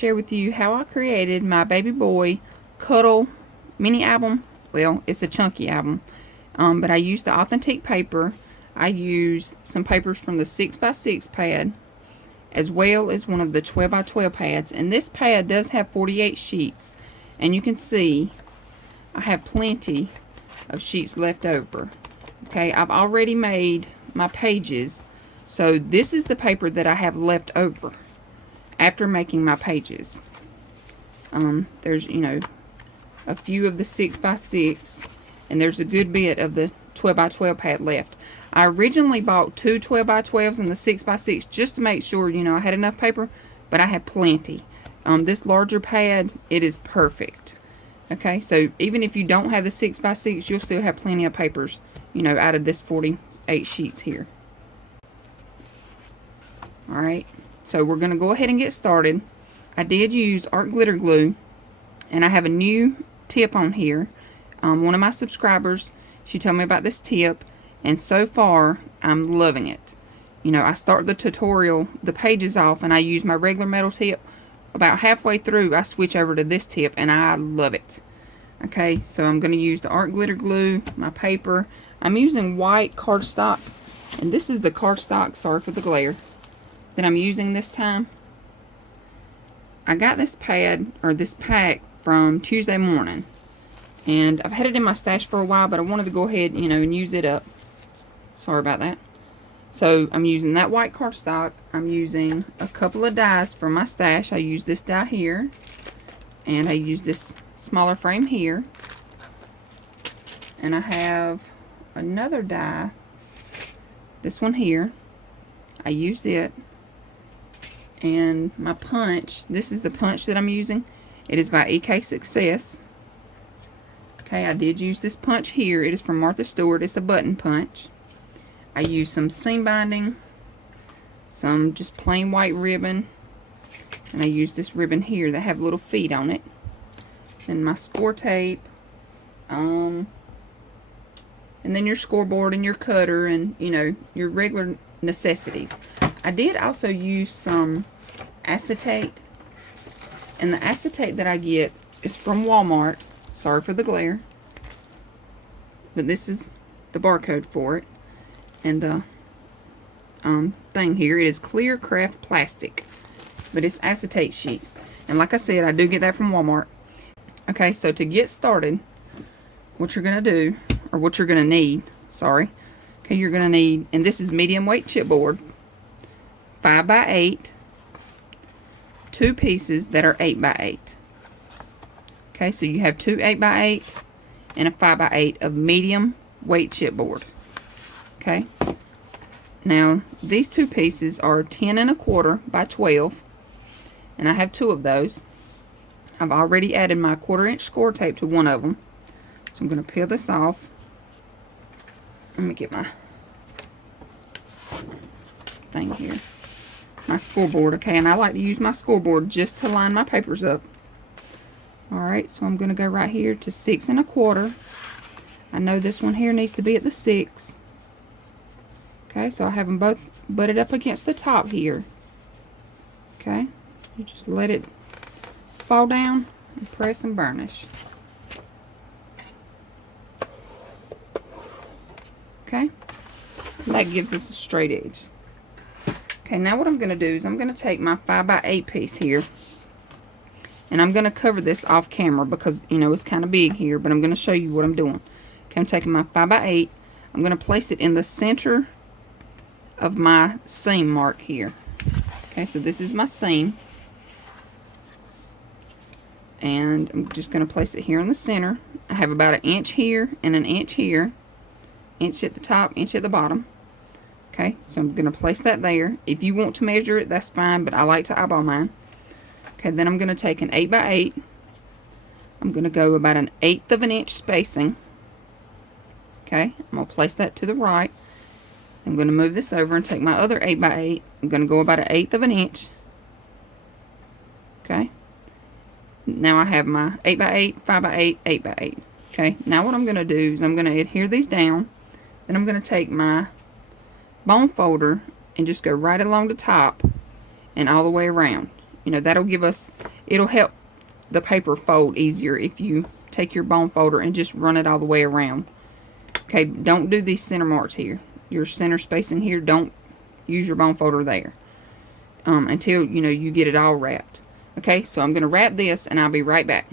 share with you how I created my baby boy cuddle mini album. Well, it's a chunky album, but I used the authentic paper. I used some papers from the 6x6 pad, as well as one of the 12x12 pads. And this pad does have 48 sheets, and you can see I have plenty of sheets left over. Okay, I've already made my pages, so this is the paper that I have left over after making my pages. There's, you know, a few of the 6x6, and there's a good bit of the 12x12 pad left. I originally bought two 12x12s and the 6x6 just to make sure, you know, I had enough paper, but I had plenty. This larger pad, it is perfect. Okay, so even if you don't have the 6x6, you'll still have plenty of papers, you know, out of this 48 sheets here. Alright, so we're going to go ahead and get started. I did use art glitter glue, and I have a new tip on here. One of my subscribers, she told me about this tip, and so far I'm loving it. You know, I start the tutorial, the pages off, and I use my regular metal tip. About halfway through I switch over to this tip, and I love it. Okay, so I'm going to use the art glitter glue, my paper. I'm using white cardstock, and this is the cardstock, sorry for the glare, that I'm using this time. I got this pad, or this pack, from Tuesday morning, and I've had it in my stash for a while, but I wanted to go ahead, you know, and use it up. Sorry about that. So I'm using that white cardstock. I'm using a couple of dies from my stash. I use this die here, and I use this smaller frame here, and I have another die, this one here. I used it, and my punch, this is the punch that I'm using. It is by EK Success. Okay, I did use this punch here. It is from Martha Stewart. It's a button punch. I used some seam binding, some just plain white ribbon, and I used this ribbon here that have little feet on it. Then my score tape, and then your scoreboard and your cutter, and, you know, your regular necessities. I did also use some acetate, and the acetate that I get is from Walmart. Sorry for the glare, but this is the barcode for it. And the thing here, it is clear craft plastic, but it's acetate sheets. And like I said, I do get that from Walmart. Okay, so to get started, what you're going to do, or what you're going to need, sorry. Okay, you're going to need, and this is medium weight chipboard, 5x8, 2 pieces that are 8x8. Okay, so you have 2 8x8 and a 5x8 of medium weight chipboard. Okay, now these 2 pieces are 10 1/4 by 12, and I have 2 of those. I've already added my 1/4 inch score tape to one of them, so I'm going to peel this off. Let me get my thing here, my scoreboard. Okay, and I like to use my scoreboard just to line my papers up. Alright, so I'm going to go right here to 6 1/4. I know this one here needs to be at the 6. Okay, so I have them both butted up against the top here. Okay, you just let it fall down and press and burnish. Okay, and that gives us a straight edge. Okay, now what I'm going to do is I'm going to take my 5x8 piece here, and I'm going to cover this off camera because, you know, it's kind of big here, but I'm going to show you what I'm doing. Okay, I'm taking my 5x8. I'm going to place it in the center of my seam mark here. Okay, so this is my seam, and I'm just going to place it here in the center. I have about 1 inch here and 1 inch here, inch at the top, inch at the bottom. Okay, so I'm going to place that there. If you want to measure it, that's fine, but I like to eyeball mine. Okay, then I'm going to take an 8x8. I'm going to go about 1/8 of an inch spacing. Okay, I'm going to place that to the right. I'm going to move this over and take my other 8x8. I'm going to go about 1/8 of an inch. Okay. Now I have my 8x8, 5x8, 8x8. Okay. Now what I'm going to do is I'm going to adhere these down. Then I'm going to take my bone folder and just go right along the top and all the way around. you know, that'll give us, it'll help the paper fold easier if you take your bone folder and just run it all the way around. Okay, don't do these center marks here. Your center spacing here, don't use your bone folder there until, you know, you get it all wrapped. Okay, so I'm going to wrap this and I'll be right back.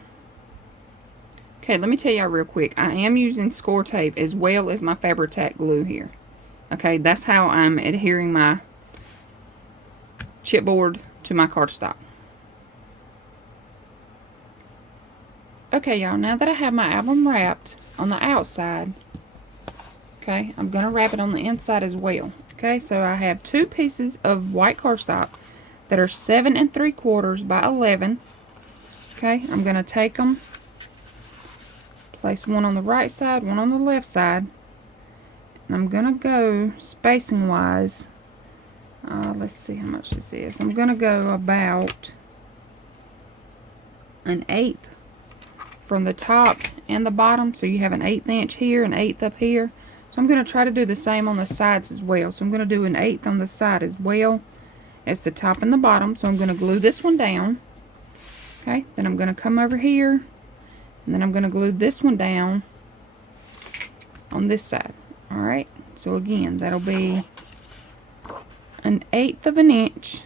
Okay, let me tell y'all real quick. I am using score tape as well as my Fabri-Tac glue here. Okay, that's how I'm adhering my chipboard to my cardstock. Okay, y'all, now that I have my album wrapped on the outside, okay, I'm going to wrap it on the inside as well. Okay, so I have 2 pieces of white cardstock that are 7 3/4 by 11. Okay, I'm going to take them, place one on the right side, one on the left side, and I'm going to go spacing wise, let's see how much this is. I'm going to go about 1/8 from the top and the bottom, so you have an 1/8 inch here, an 1/8 up here. So I'm going to try to do the same on the sides as well. So I'm going to do 1/8 on the side as well as the top and the bottom. So I'm going to glue this one down. Okay, then I'm going to come over here, and then I'm going to glue this one down on this side. Alright, so again, that'll be 1/8 of an inch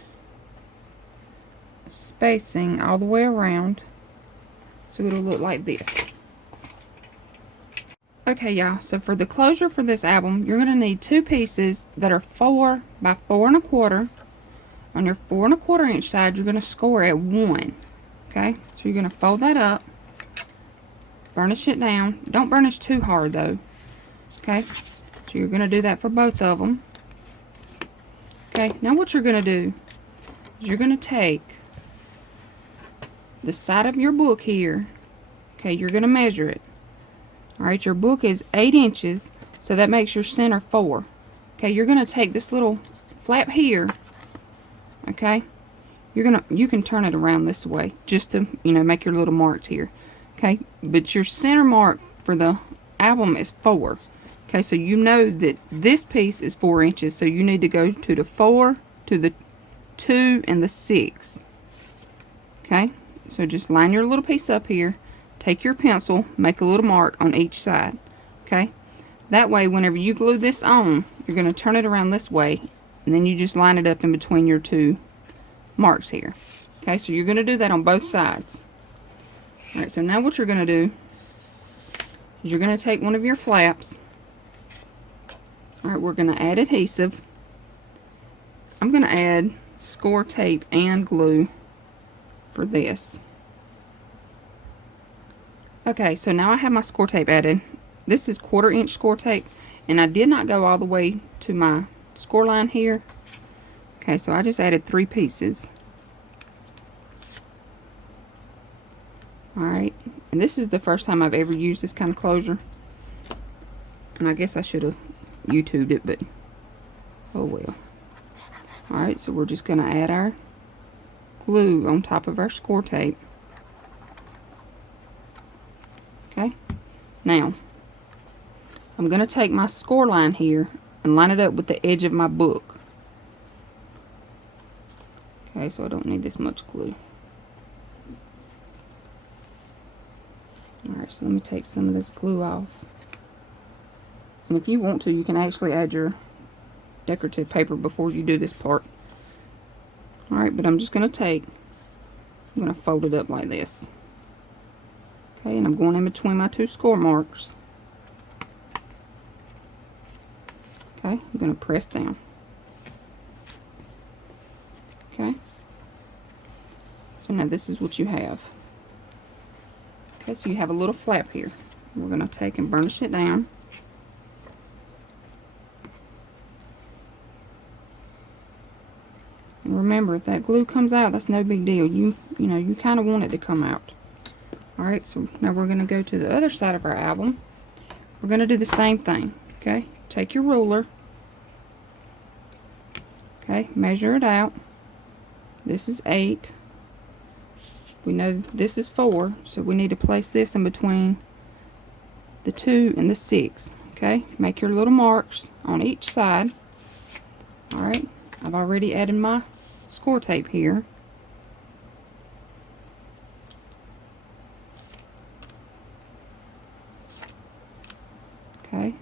spacing all the way around. So it'll look like this. Okay, y'all, so for the closure for this album, you're going to need 2 pieces that are 4 by 4 1/4. On your 4 1/4 inch side, you're going to score at 1. Okay, so you're going to fold that up, burnish it down. Don't burnish too hard though. Okay, so you're going to do that for both of them. Okay, now what you're going to do is you're going to take the side of your book here. Okay, you're going to measure it. Alright, your book is 8 inches, so that makes your center 4. Okay, you're going to take this little flap here. Okay, you can turn it around this way just to, you know, make your little marks here. Okay, but your center mark for the album is 4. Okay, so you know that this piece is 4 inches, so you need to go to the 4, to the 2, and the 6. Okay, so just line your little piece up here, take your pencil, make a little mark on each side. Okay, that way whenever you glue this on, you're going to turn it around this way, and then you just line it up in between your 2 marks here. Okay, so you're going to do that on both sides. Alright, so now what you're going to do is you're going to take one of your flaps. Alright, we're going to add adhesive. I'm going to add score tape and glue for this. Okay, so now I have my score tape added. This is 1/4 inch score tape, and I did not go all the way to my score line here. Okay, so I just added 3 pieces. Alright, and this is the first time I've ever used this kind of closure, and I guess I should have YouTubed it, but oh well. Alright, so we're just going to add our glue on top of our score tape. Okay, now I'm going to take my score line here and line it up with the edge of my book. Okay, so I don't need this much glue. Alright, so let me take some of this glue off. And if you want to, you can actually add your decorative paper before you do this part. Alright, but I'm just going to fold it up like this. Okay, and I'm going in between my 2 score marks. Okay, I'm going to press down. Okay, so now this is what you have. Okay, so you have a little flap here. We're going to take and burnish it down. And remember, if that glue comes out, that's no big deal. You know, you kind of want it to come out. Alright, so now we're going to go to the other side of our album. We're going to do the same thing. Okay, take your ruler. Okay, measure it out. This is 8. We know this is 4, so we need to place this in between the 2 and the 6. Okay, make your little marks on each side. Alright, I've already added my score tape here.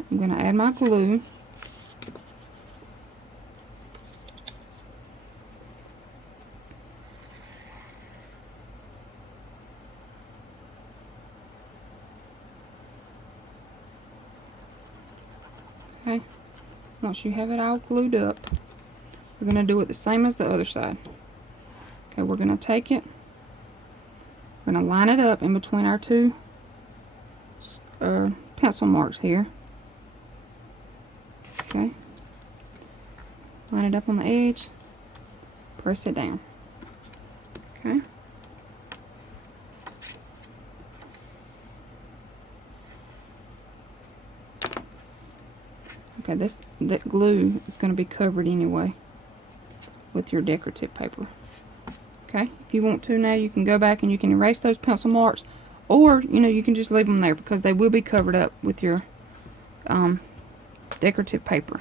I'm going to add my glue. Okay, once you have it all glued up, we're going to do it the same as the other side. Okay, we're going to take it, we're going to line it up in between our two pencil marks here. Okay, line it up on the edge, press it down. Okay. Okay, that glue is going to be covered anyway with your decorative paper. Okay, if you want to now, you can go back and you can erase those pencil marks, or you know, you can just leave them there because they will be covered up with your decorative paper.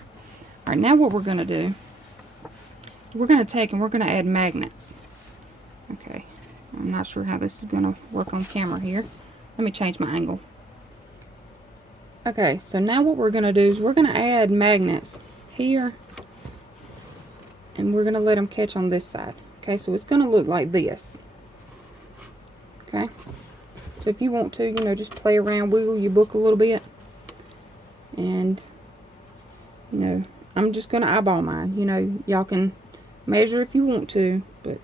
All right, now what we're going to do, we're going to take and we're going to add magnets. Okay, I'm not sure how this is going to work on camera here. Let me change my angle. Okay, so now what we're going to do is we're going to add magnets here, and we're going to let them catch on this side. Okay, so it's going to look like this. Okay, so if you want to, you know, just play around, wiggle your book a little bit, and you know, I'm just going to eyeball mine. You know, y'all can measure if you want to, but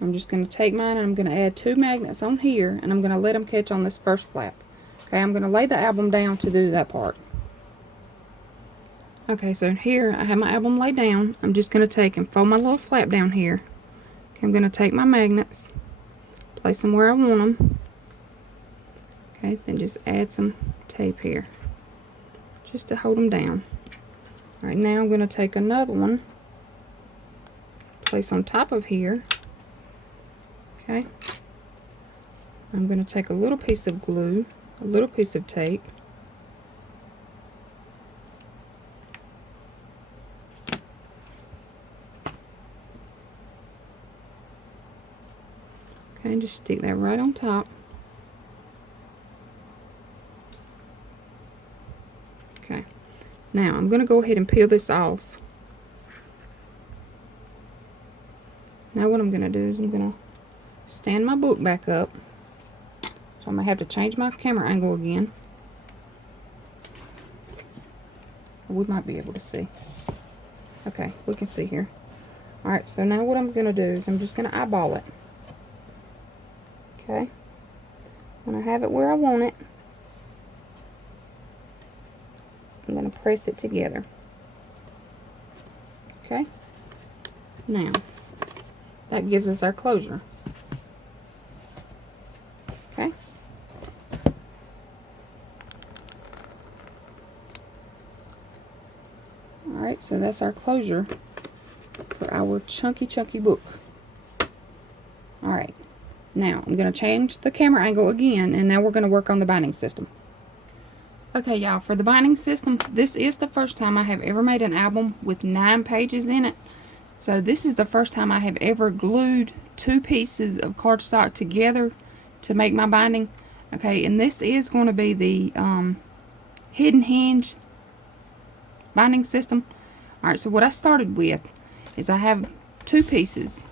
I'm just going to take mine and I'm going to add 2 magnets on here, and I'm going to let them catch on this first flap. Okay, I'm going to lay the album down to do that part. Okay, so here I have my album laid down. I'm just going to take and fold my little flap down here. Okay, I'm going to take my magnets, place them where I want them. Okay, then just add some tape here, just to hold them down. Alright, now I'm going to take another one, place on top of here. Okay, I'm going to take a little piece of glue, a little piece of tape, okay, and just stick that right on top. Okay, now I'm going to go ahead and peel this off. Now what I'm going to do is I'm going to stand my book back up. So I'm going to have to change my camera angle again. We might be able to see. Okay, we can see here. Alright, so now what I'm going to do is I'm just going to eyeball it. Okay. When I have it where I want it, I'm going to press it together. Okay. Now, that gives us our closure. Okay. Alright, so that's our closure for our chunky book. Alright, now I'm going to change the camera angle again, and now we're going to work on the binding system. Okay, y'all, for the binding system, this is the first time I have ever made an album with 9 pages in it. So this is the first time I have ever glued 2 pieces of cardstock together to make my binding. Okay, and this is going to be the Hidden Hinge binding system. Alright, so what I started with is I have 2 pieces,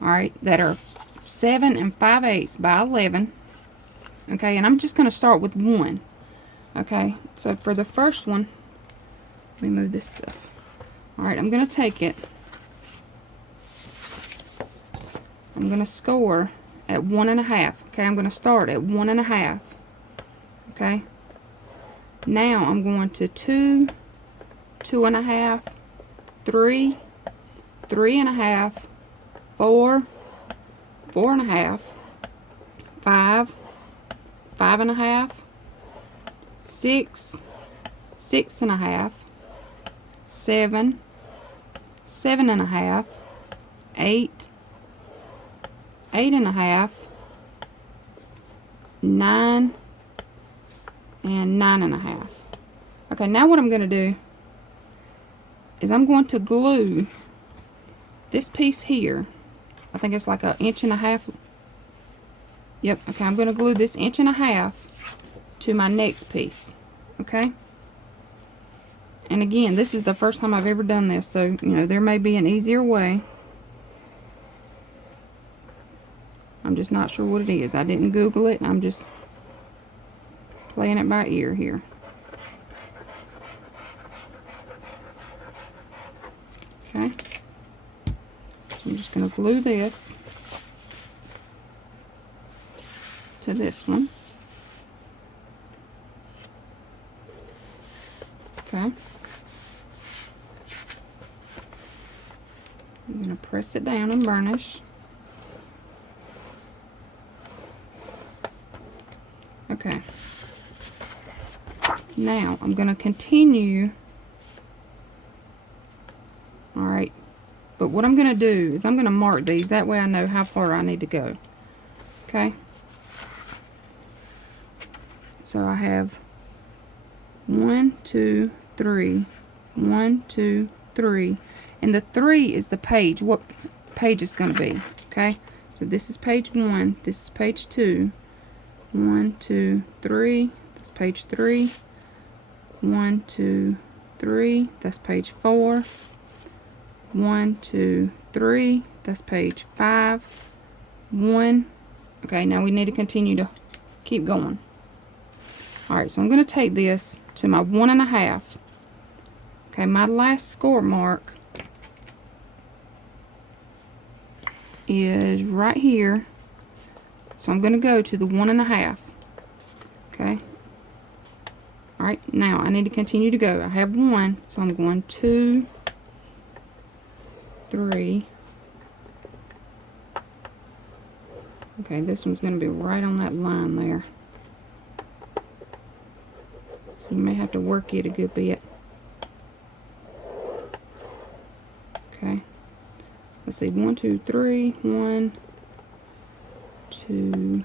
alright, that are 7 5/8 by 11. Okay, and I'm just going to start with 1. Okay, so for the first one, let me move this stuff. Alright, I'm going to take it. I'm going to score at 1 1/2. Okay, I'm going to start at 1 1/2. Okay, now I'm going to 2, 2 1/2, 3, 3 1/2, 4, 4 1/2, 5, 5 1/2, 6, 6 1/2, 7, 7 1/2, 8, 8 1/2, 9, and 9 1/2. Okay, now what I'm going to do is I'm going to glue this piece here. I think it's like 1.5 inches. Yep, okay, I'm going to glue this 1.5 inches to my next piece. okay? And again, this is the first time I've ever done this, so, you know, there may be an easier way. I'm just not sure what it is. I didn't Google it, and I'm just playing it by ear here. Okay. So I'm just going to glue this to this one. Okay. I'm going to press it down and burnish. Okay. Now I'm going to continue. Alright. But what I'm going to do is I'm going to mark these. That way I know how far I need to go. Okay. So I have 1, 2, 3. 1, 2, 3. And the 3 is the page. What page it's going to be. Okay. So this is page 1. This is page 2. 1, 2, 3. That's page 3. 1, 2, 3. That's page 4. 1, 2, 3. That's page 5. 1. Okay, now we need to continue to keep going. Alright, so I'm going to take this to my 1.5. Okay, my last score mark is right here. So I'm going to go to the 1.5. Okay. Alright, now I need to continue to go. I have 1, so I'm going 2, 3. Okay, this one's going to be right on that line there. So you may have to work it a good bit. Okay. Let's see, 1, 2, 3. 1, 2,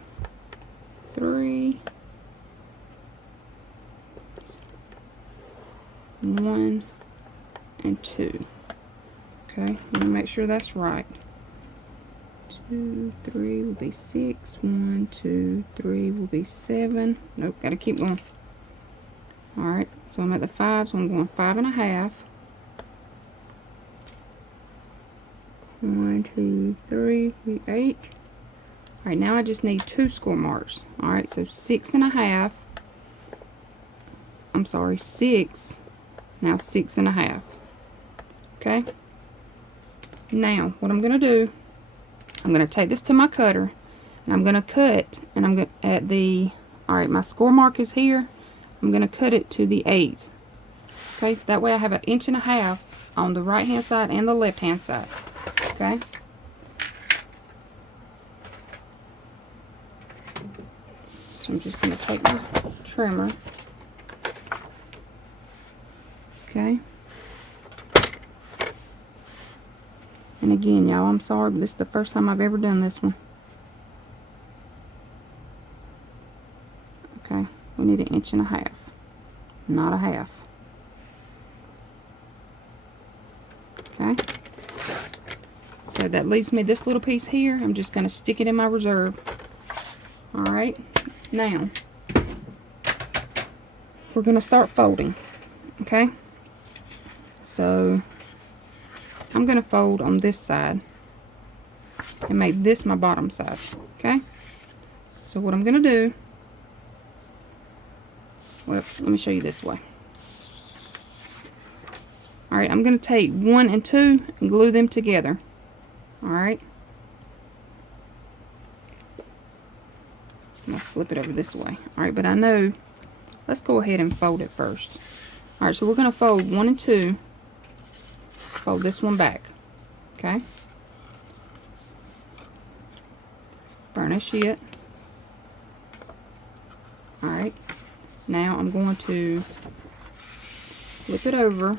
3. 1 and 2. Okay, I'm gonna make sure that's right. 2, 3 will be 6. 1, 2, 3 will be 7. Nope, gotta keep going. Alright, so I'm at the 5, so I'm going 5.5. 1, 2, 3, 8. Alright, now I just need 2 score marks. Alright, so 6.5. I'm sorry, 6. Now 6.5. Okay. Now, what I'm going to do, I'm going to take this to my cutter, and I'm going to cut, and I'm going to, at the, alright, my score mark is here. I'm going to cut it to the 8. Okay, that way I have 1.5 inches on the right hand side and the left hand side. Okay. So I'm just going to take my trimmer. Okay. And again, y'all, I'm sorry, but this is the first time I've ever done this one. Okay, we need 1.5 inches, not a half. Okay. So that leaves me this little piece here. I'm just going to stick it in my reserve. Alright, now we're going to start folding. Okay. So I'm going to fold on this side and make this my bottom side. Okay. So what I'm going to do, well, let me show you this way. Alright, I'm going to take 1 and 2 and glue them together. Alright. I'm going to flip it over this way. Alright, but I know, let's go ahead and fold it first. Alright, so we're going to fold 1 and 2. Fold this one back. Okay. Burnish it. Alright. Now I'm going to flip it over.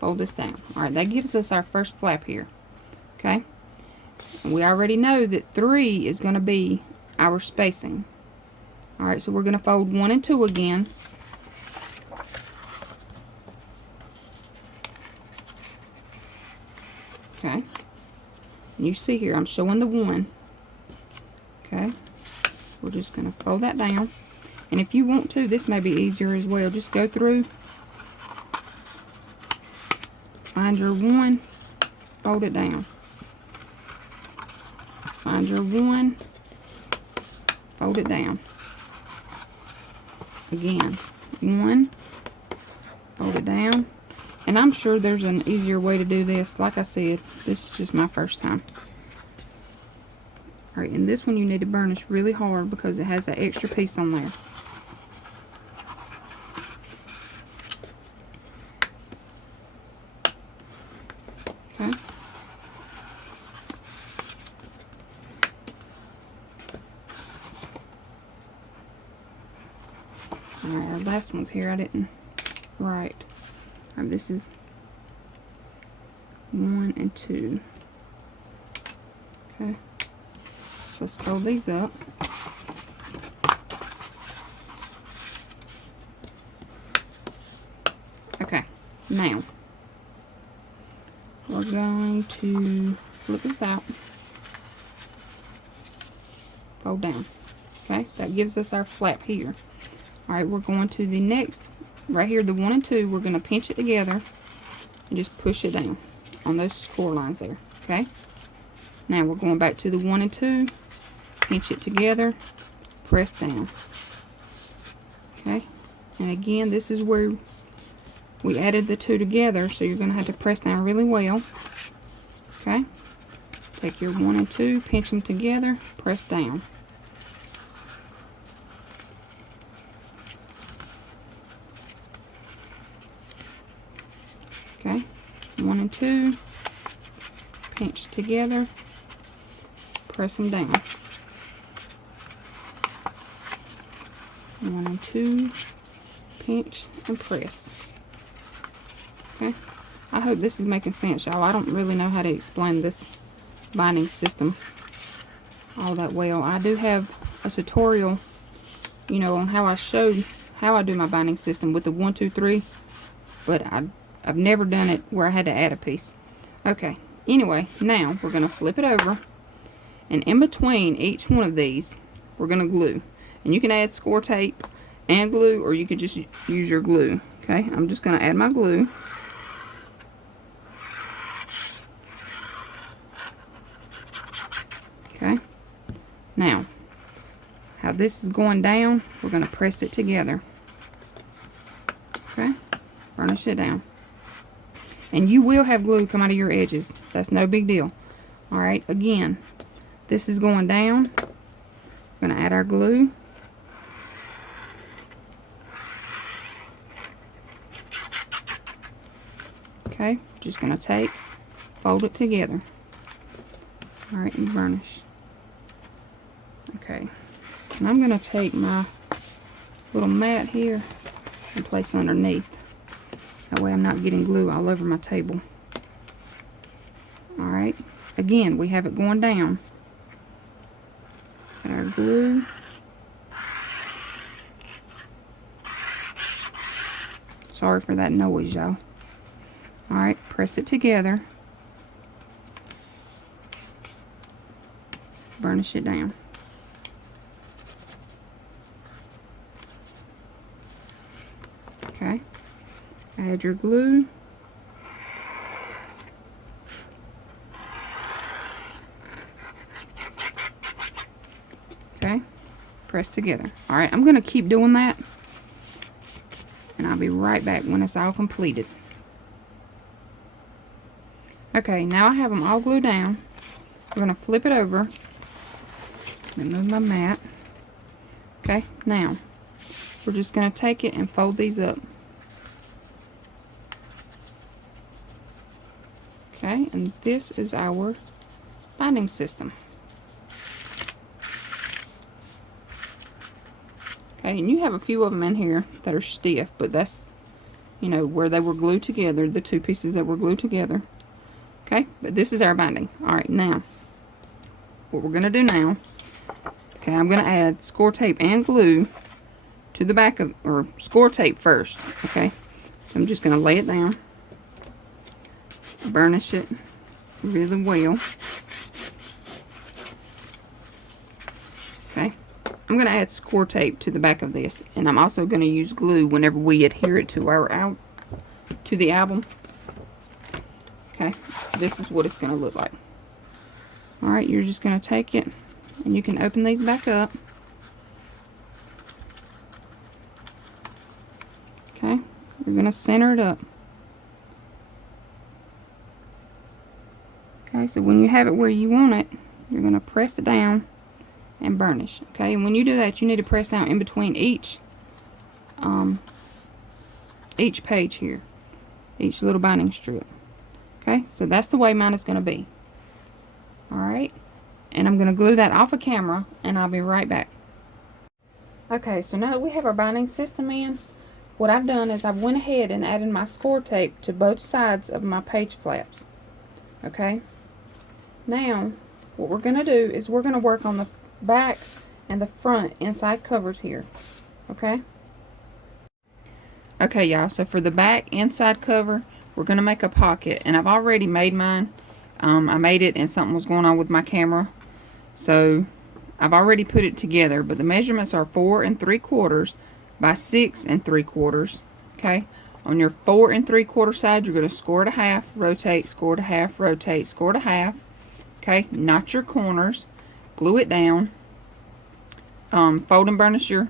Fold this down. Alright, that gives us our first flap here. Okay. And we already know that 3 is going to be our spacing. Alright, so we're going to fold 1 and 2 again. Okay. And you see here, I'm showing the 1. Okay. We're just going to fold that down. And if you want to, this may be easier as well. Just go through, find your one, fold it down. Find your one, fold it down. Again, one, fold it down. And I'm sure there's an easier way to do this. Like I said, this is just my first time. Alright, and this one you need to burnish really hard because it has that extra piece on there. Okay. Alright, our last one's here. I didn't write. Alright, this is 1 and 2. Okay. Let's fold these up. Okay, now we're going to flip this out, fold down. Okay, that gives us our flap here. Alright, we're going to the next, right here, the 1 and 2, we're going to pinch it together and just push it down on those score lines there. Okay, now we're going back to the 1 and 2, pinch it together, press down. Okay, and again, this is where we added the 2 together, so you're going to have to press down really well. Okay, take your 1 and 2, pinch them together, press down. Okay, 1 and 2, pinch together, press them down. 1 and 2, pinch and press. Okay, I hope this is making sense, y'all. I don't really know how to explain this binding system all that well. I do have a tutorial, you know, on how I showed how I do my binding system with the 1, 2, 3, but I've never done it where I had to add a piece. Okay, anyway, now we're going to flip it over, and in between each one of these we're going to glue. And you can add score tape and glue, or you could just use your glue. Okay, I'm just going to add my glue. Okay, now how this is going down, we're going to press it together. Okay, burnish it down. And you will have glue come out of your edges. That's no big deal. Alright, again, this is going down. We're going to add our glue. Okay, just going to take, fold it together. Alright, and burnish. Okay, and I'm going to take my little mat here and place underneath. That way I'm not getting glue all over my table. Alright, again, we have it going down. Got our glue. Sorry for that noise, y'all. Alright, press it together. Burnish it down. Okay, add your glue. Okay, press together. Alright, I'm going to keep doing that, and I'll be right back when it's all completed. Okay, now I have them all glued down. I'm going to flip it over. Remove my mat. Okay, now we're just going to take it and fold these up. Okay, and this is our binding system. Okay, and you have a few of them in here that are stiff, but that's, you know, where they were glued together, the two pieces that were glued together. Okay, but this is our binding. Alright, now, what we're going to do now, okay, I'm going to add score tape and glue to the back of, or score tape first, okay? So I'm just going to lay it down, burnish it really well. Okay, I'm I'm going to add score tape to the back of this, and I'm also going to use glue whenever we adhere it to our to the album. Okay, this is what it's going to look like. Alright, you're just going to take it, and you can open these back up. Okay, you're going to center it up. Okay, so when you have it where you want it, you're going to press it down and burnish. Okay, and when you do that, you need to press down in between each page here, each little binding strip. Okay, so that's the way mine is going to be. Alright, and I'm going to glue that off of camera, and I'll be right back. Okay, so now that we have our binding system in, what I've done is I've went ahead and added my score tape to both sides of my page flaps. Okay, now what we're going to do is we're going to work on the back and the front inside covers here. Okay, y'all, so for the back inside cover, we're going to make a pocket, and I've already made mine. I made it and something was going on with my camera, so I've already put it together, but the measurements are 4 3/4 by 6 3/4. Okay, on your 4 3/4 side, you're going to score it a half, rotate, score it a half, rotate, score it a half. Okay, notch your corners, glue it down, fold and burnish your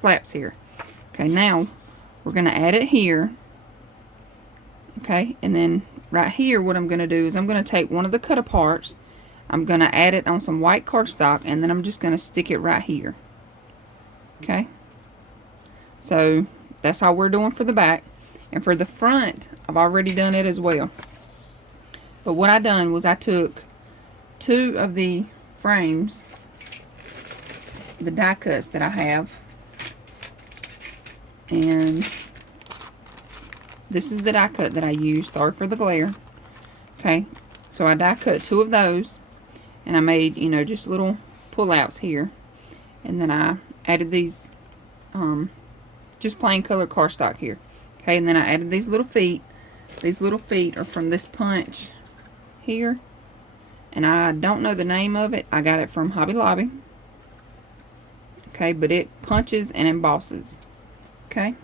flaps here. Okay, now we're going to add it here. Okay, and then right here, what I'm going to do is I'm going to take one of the cut aparts, I'm going to add it on some white cardstock, and then I'm just going to stick it right here. Okay, so that's how we're doing for the back. And for the front, I've already done it as well. But what I done was I took 2 of the frames, the die cuts that I have, and this is the die cut that I used. Sorry for the glare. Okay, so I die cut 2 of those, and I made, you know, just little pull-outs here, and then I added these just plain colored cardstock here. Okay, and then I added these little feet. These little feet are from this punch here, and I don't know the name of it. I got it from Hobby Lobby. Okay, but it punches and embosses. Okay,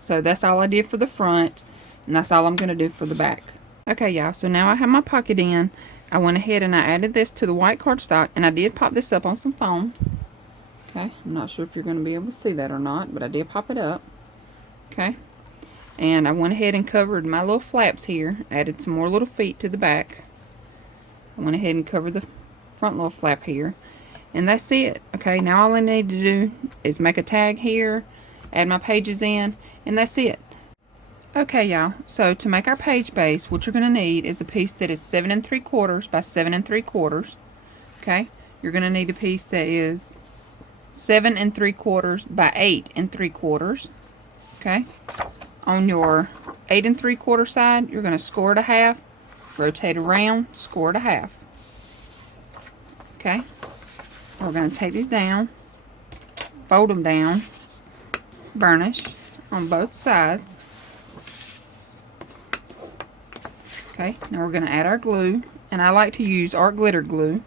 so that's all I did for the front, and that's all I'm going to do for the back. Okay, y'all, so now I have my pocket in. I went ahead and I added this to the white cardstock, and I did pop this up on some foam. Okay, I'm not sure if you're going to be able to see that or not, but I did pop it up. Okay, and I went ahead and covered my little flaps here, added some more little feet to the back. I went ahead and covered the front little flap here, and that's it. Okay, now all I need to do is make a tag here, add my pages in, and that's it. Okay, y'all, so to make our page base, what you're going to need is a piece that is 7 3/4 by 7 3/4. Okay, you're going to need a piece that is 7 3/4 by 8 3/4. Okay, on your 8 3/4 side, you're going to score it a half, rotate around, score it a half. Okay, we're going to take these down, fold them down, burnish on both sides. Okay, now we're going to add our glue, and I like to use art glitter glue.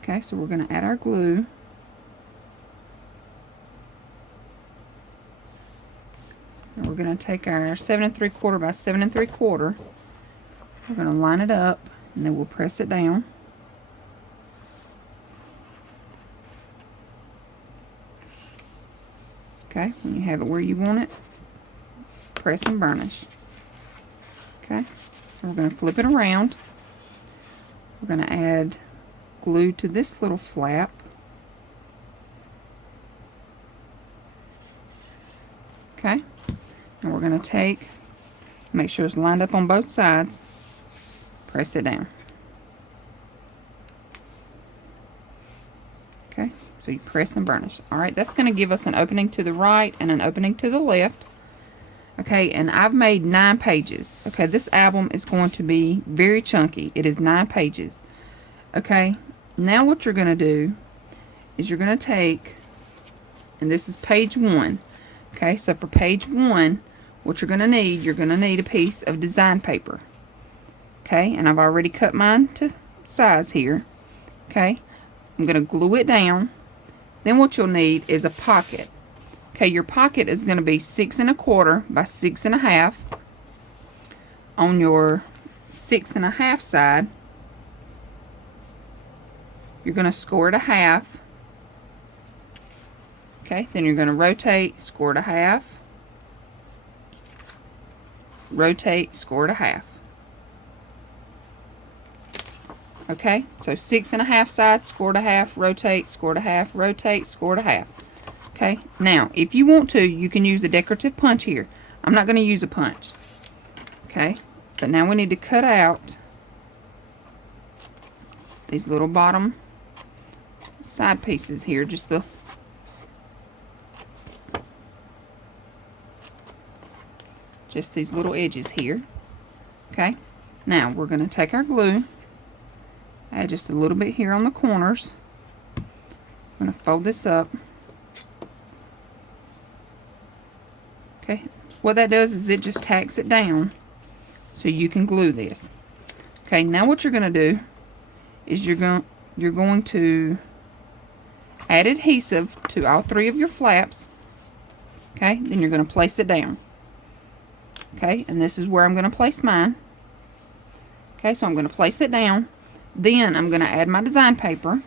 Okay, so we're going to add our glue. And we're going to take our 7 3/4 by 7 3/4. We're going to line it up, and then we'll press it down. Okay, when you have it where you want it, press and burnish. Okay, so we're going to flip it around. We're going to add glue to this little flap. Okay, and we're going to make sure it's lined up on both sides, press it down. Okay, so you press and burnish. Alright, that's going to give us an opening to the right and an opening to the left. Okay, and I've made 9 pages. Okay, this album is going to be very chunky. It is 9 pages. Okay, now what you're going to do is you're going to take, and this is page 1. Okay, so for page 1, what you're going to need a piece of design paper. Okay, and I've already cut mine to size here. Okay, I'm going to glue it down. Then what you'll need is a pocket. Okay, your pocket is going to be 6 1/4 by 6 1/2. On your 6 1/2 side, you're going to score it a half. Okay, then you're going to rotate, score it a half, rotate, score it a half. Okay, so 6 1/2 side, score it a half, rotate, score it a half, rotate, score it a half. Okay, now if you want to, you can use a decorative punch here. I'm not going to use a punch. Okay, but now we need to cut out these little bottom side pieces here, just these little edges here. Okay, now we're going to take our glue, add just a little bit here on the corners. I'm going to fold this up. Okay, what that does is it just tacks it down so you can glue this. Okay, now what you're going to do is you're going to add adhesive to all 3 of your flaps. Okay, then you're going to place it down. Okay, and this is where I'm going to place mine. Okay, so I'm going to place it down. Then I'm going to add my design paper.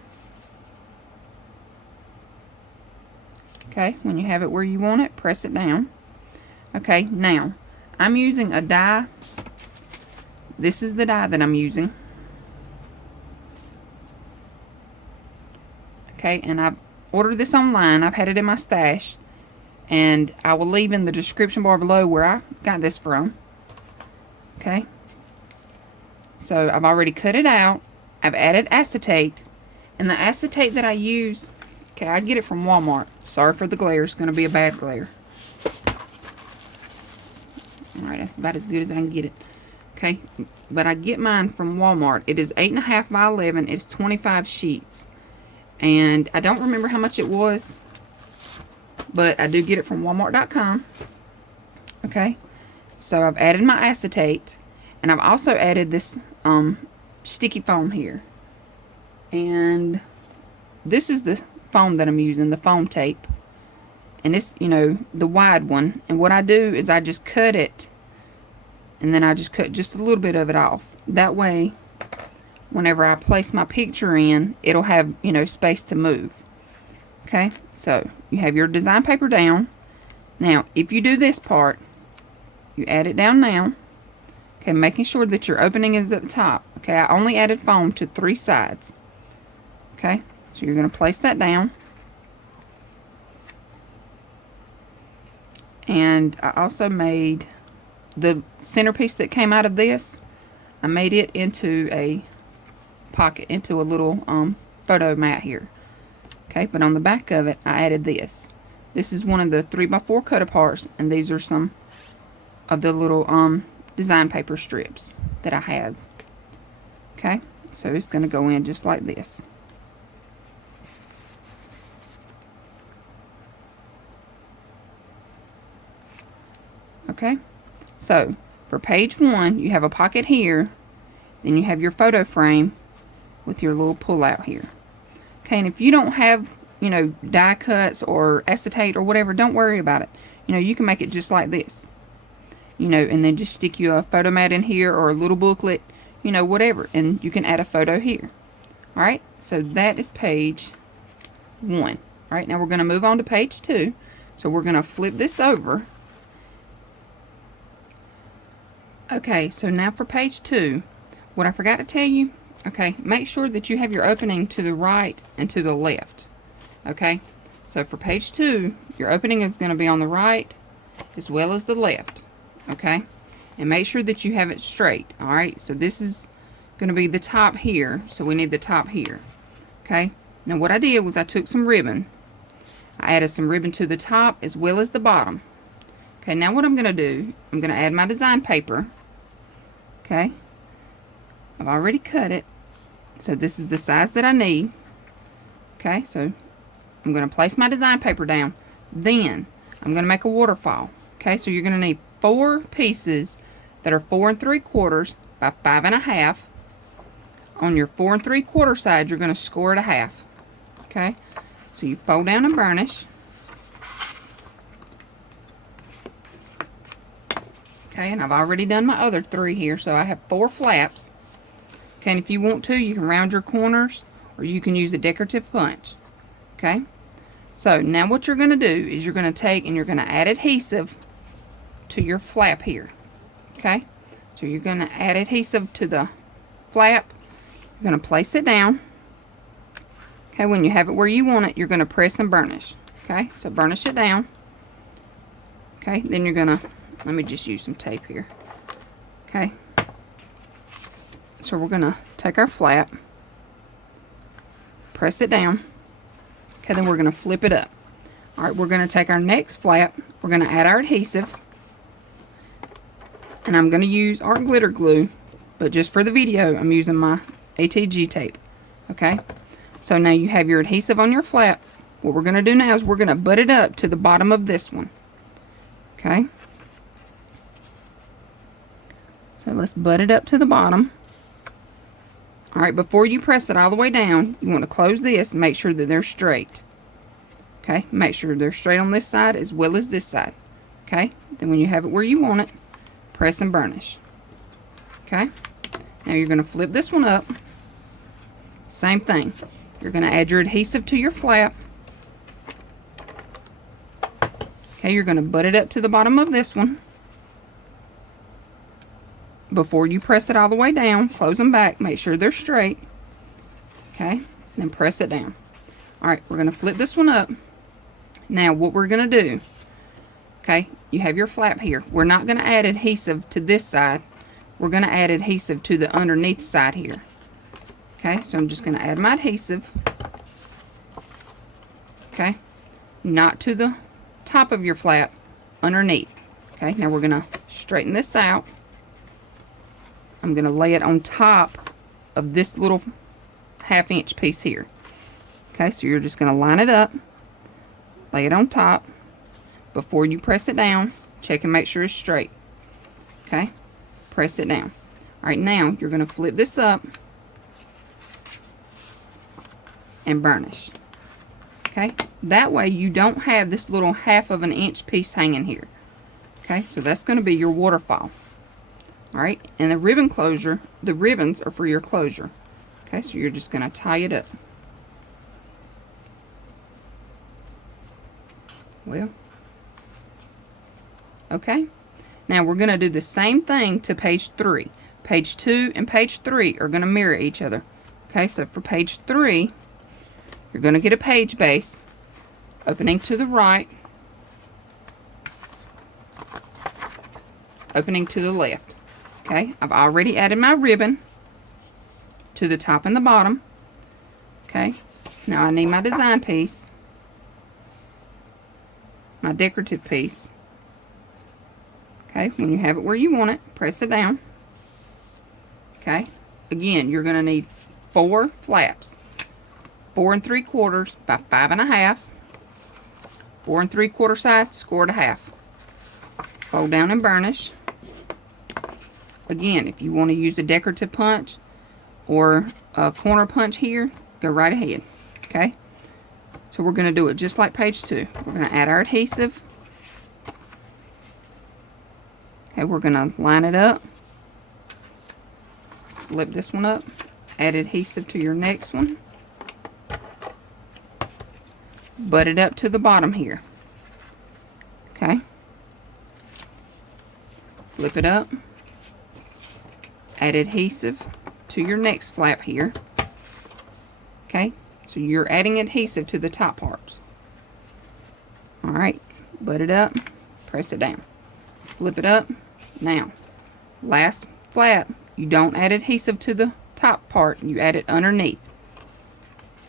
Okay, when you have it where you want it, press it down. Okay, now I'm using a die. This is the die that I'm using. Okay, and I've ordered this online. I've had it in my stash, and I will leave in the description bar below where I got this from. Okay, so I've already cut it out. I've added acetate, and the acetate that I use, okay, I get it from Walmart. Sorry for the glare, it's going to be a bad glare. Alright, that's about as good as I can get it. Okay, but I get mine from Walmart. It is 8 1/2 by 11. It's 25 sheets. And I don't remember how much it was, but I do get it from walmart.com. Okay, so I've added my acetate, and I've also added this sticky foam here. And this is the foam that I'm using, the foam tape. And it's, you know, the wide one. And what I do is I just cut it, and then I just cut just a little bit of it off. That way, whenever I place my picture in, it'll have, you know, space to move. Okay, so you have your design paper down. Now, if you do this part, you add it down now. Okay, making sure that your opening is at the top. Okay, I only added foam to 3 sides. Okay, so you're going to place that down. And I also made the centerpiece that came out of this. I made it into a pocket, into a little photo mat here. Okay, but on the back of it, I added this. This is one of the 3x4 cut aparts, and these are some of the little design paper strips that I have. Okay, so it's going to go in just like this. Okay, so for page 1, you have a pocket here, then you have your photo frame with your little pull out here. Okay, and if you don't have, you know, die cuts or acetate or whatever, don't worry about it. You know, you can make it just like this. You know, and then just stick you a photo mat in here or a little booklet, you know, whatever, and you can add a photo here. Alright, so that is page 1. Alright, now we're going to move on to page 2. So we're going to flip this over. Okay, so now for page 2, what I forgot to tell you, okay, make sure that you have your opening to the right and to the left. Okay, so for page 2, your opening is going to be on the right as well as the left. Okay, and make sure that you have it straight. Alright, so this is going to be the top here, so we need the top here. Okay, now what I did was I took some ribbon. I added some ribbon to the top as well as the bottom. Okay, now what I'm going to do, I'm going to add my design paper. Okay, I've already cut it, so this is the size that I need. Okay, so I'm going to place my design paper down. Then I'm going to make a waterfall. Okay, so you're going to need 4 pieces that are 4 3/4 by 5 1/2 on your 4 3/4 side, you're going to score it a half. Okay, so you fold down and burnish. Okay, and I've already done my other 3 here, so I have 4 flaps. Okay, and if you want to, you can round your corners, or you can use a decorative punch. Okay, so now what you're going to do is you're going to take and you're going to add adhesive to your flap here. Okay, so you're going to add adhesive to the flap. You're going to place it down. Okay, when you have it where you want it, you're going to press and burnish. Okay, so burnish it down. Okay, then you're going to, let me just use some tape here. Okay, so we're going to take our flap, press it down. Okay, then we're going to flip it up. Alright, we're going to take our next flap, we're going to add our adhesive, and I'm going to use art glitter glue, but just for the video, I'm using my ATG tape. Okay, so now you have your adhesive on your flap. What we're going to do now is we're going to butt it up to the bottom of this one. Okay, so let's butt it up to the bottom. Alright, before you press it all the way down, you want to close this and make sure that they're straight. Okay, make sure they're straight on this side as well as this side. Okay, then when you have it where you want it, press and burnish. Okay, now you're going to flip this one up. Same thing. You're going to add your adhesive to your flap. Okay, you're going to butt it up to the bottom of this one. Before you press it all the way down, close them back, make sure they're straight. Okay, then press it down. Alright, we're going to flip this one up. Now what we're going to do, okay, you have your flap here. We're not going to add adhesive to this side. We're going to add adhesive to the underneath side here. Okay, so I'm just going to add my adhesive. Okay, not to the top of your flap, underneath. Okay, now we're going to straighten this out. I'm going to lay it on top of this little 1/2 inch piece here. Okay, so you're just going to line it up, lay it on top. Before you press it down, check and make sure it's straight. Okay, press it down. Alright, now you're going to flip this up and burnish. Okay, that way you don't have this little 1/2 inch piece hanging here. Okay, so that's going to be your waterfall. Alright, and the ribbon closure, the ribbons are for your closure. Okay, so you're just going to tie it up. Well, okay, now we're going to do the same thing to page 3. Page 2 and page 3 are going to mirror each other. Okay, so for page 3, you're going to get a page base, opening to the right, opening to the left. Okay, I've already added my ribbon to the top and the bottom. Okay, now I need my design piece, my decorative piece. Okay, when you have it where you want it, press it down. Okay, again, you're going to need 4 flaps. 4 3/4 by 5 1/2. 4 3/4 side, score it a half. Fold down and burnish. Again, if you want to use a decorative punch or a corner punch here, go right ahead. Okay, so we're going to do it just like page 2. We're going to add our adhesive. Okay, we're going to line it up, flip this one up, add adhesive to your next one, butt it up to the bottom here. Okay, flip it up, add adhesive to your next flap here. Okay, so you're adding adhesive to the top parts. Alright, butt it up, press it down, flip it up. Now, last flap, you don't add adhesive to the top part, you add it underneath.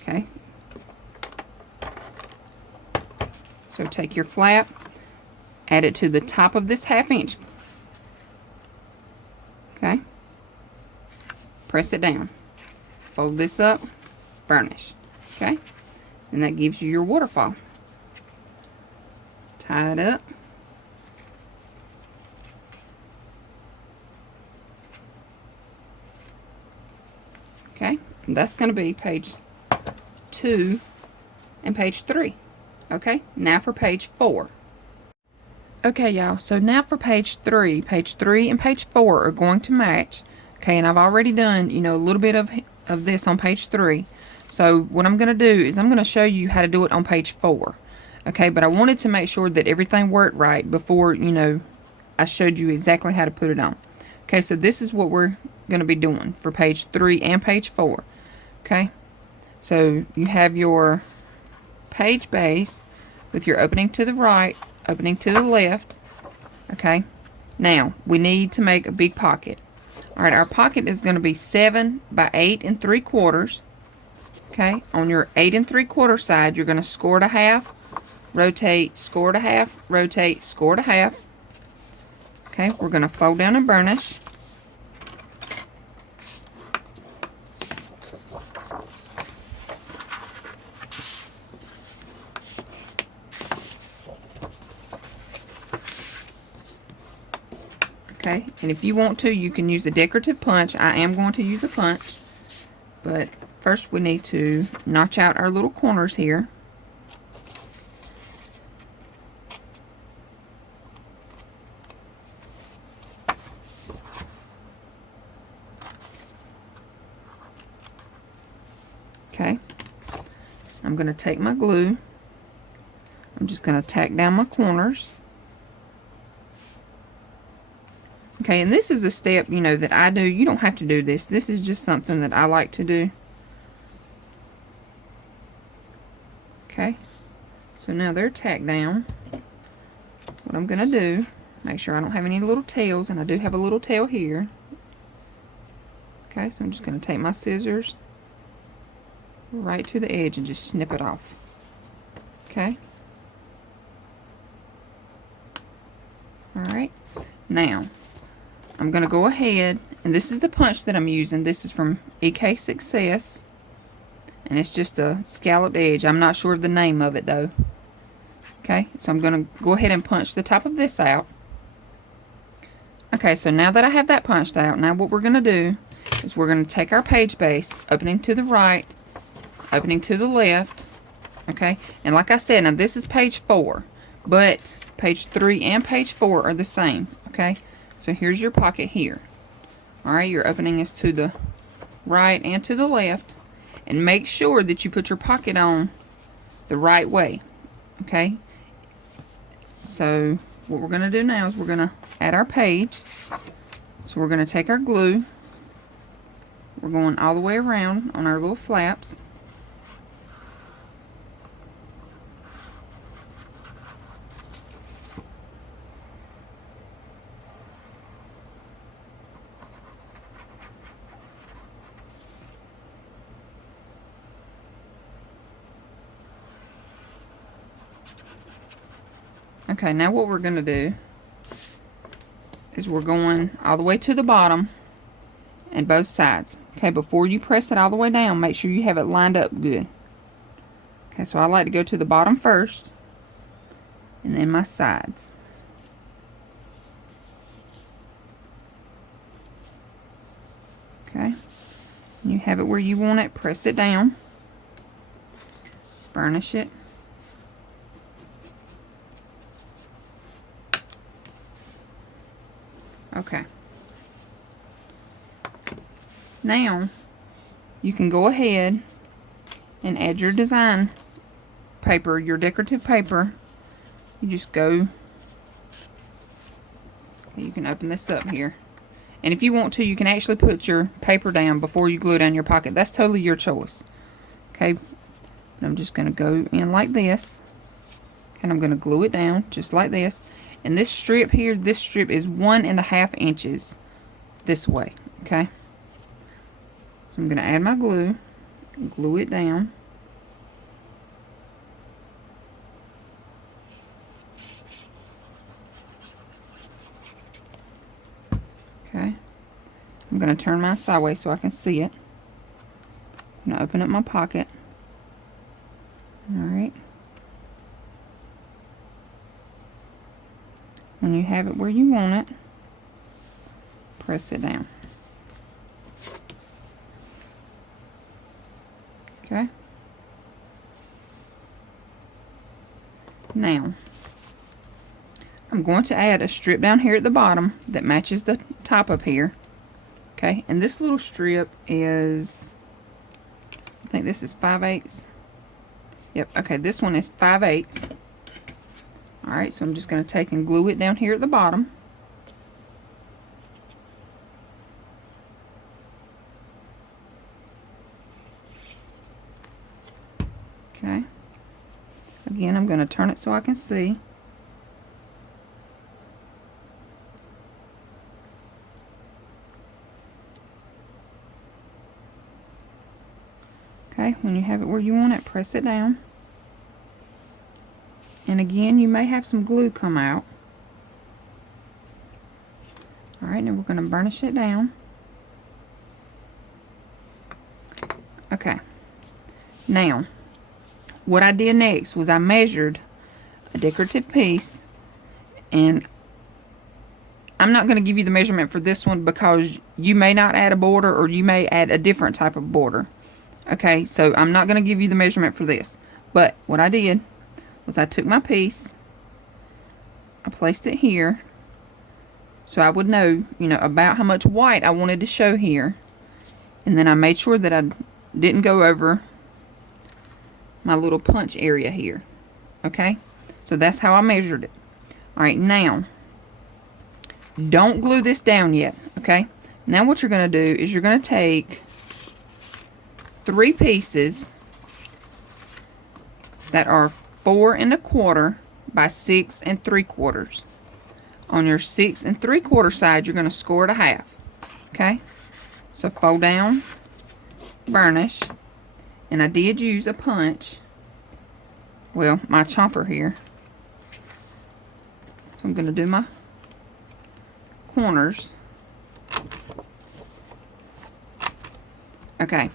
Okay, so take your flap, add it to the top of this 1/2 inch. Okay, press it down, fold this up, burnish. Okay, and that gives you your waterfall. Tie it up. And that's going to be page 2 and page 3. Okay, now for page 4. Okay, y'all, so now for page 3. Page 3 and page 4 are going to match. Okay, and I've already done, you know, a little bit of this on page 3. So what I'm going to do is I'm going to show you how to do it on page 4. Okay, but I wanted to make sure that everything worked right before, you know, I showed you exactly how to put it on. Okay, so this is what we're going to be doing for page 3 and page 4. Okay, so you have your page base with your opening to the right, opening to the left. Okay, now we need to make a big pocket. Alright, our pocket is going to be 7 by 8 3/4. Okay, on your 8 3/4 side, you're going to score it a half, rotate, score it a half, rotate, score it a half. Okay, we're going to fold down and burnish. Okay, and if you want to, you can use a decorative punch. I am going to use a punch, but first we need to notch out our little corners here. Okay, I'm going to take my glue. I'm just going to tack down my corners. Okay, and this is a step, you know, that I do. You don't have to do this. This is just something that I like to do. Okay, so now they're tacked down. What I'm going to do, make sure I don't have any little tails, and I do have a little tail here. Okay, so I'm just going to take my scissors right to the edge and just snip it off. Okay. Alright, now I'm going to go ahead, and this is the punch that I'm using. This is from EK Success, and it's just a scalloped edge. I'm not sure of the name of it though. Okay, so I'm going to go ahead and punch the top of this out. Okay, so now that I have that punched out, now what we're going to do is we're going to take our page base, opening to the right, opening to the left. Okay, and like I said, now this is page 4, but page 3 and page 4 are the same. Okay, so here's your pocket here. Alright, your opening is to the right and to the left, and make sure that you put your pocket on the right way. Okay, so what we're going to do now is we're going to add our page. So we're going to take our glue, we're going all the way around on our little flaps. Okay, now what we're going to do is we're going all the way to the bottom and both sides. Okay, before you press it all the way down, make sure you have it lined up good. Okay, so I like to go to the bottom first and then my sides. Okay, you have it where you want it, press it down, burnish it. Okay. Now, you can go ahead and add your design paper, your decorative paper. You just go, you can open this up here. And if you want to, you can actually put your paper down before you glue down your pocket. That's totally your choice. Okay, but I'm just going to go in like this. And I'm going to glue it down just like this. And this strip here, this strip is 1.5 inches this way. Okay, so I'm going to add my glue, glue it down. Okay, I'm going to turn mine sideways so I can see it. I'm going to open up my pocket. Alright. When you have it where you want it, press it down. Okay. Now, I'm going to add a strip down here at the bottom that matches the top up here. Okay, and this little strip is, I think this is 5/8. Yep, okay, this one is 5/8. Alright, so I'm just going to take and glue it down here at the bottom. Okay. Again, I'm going to turn it so I can see. Okay, when you have it where you want it, press it down. And again, you may have some glue come out. Alright, now we're going to burnish it down. Okay. Now, what I did next was I measured a decorative piece, and I'm not going to give you the measurement for this one because you may not add a border, or you may add a different type of border. Okay, so I'm not going to give you the measurement for this. But what I did was I took my piece, I placed it here, so I would know, you know, about how much white I wanted to show here. And then I made sure that I didn't go over my little punch area here. Okay, so that's how I measured it. Alright, now, don't glue this down yet. Okay, now what you're going to do is you're going to take 3 pieces that are 4 1/4 by 6 3/4. On your 6 3/4 side, you're going to score it a half. Okay, so fold down, burnish, and I did use a punch, well, my chomper here. So I'm going to do my corners. Okay,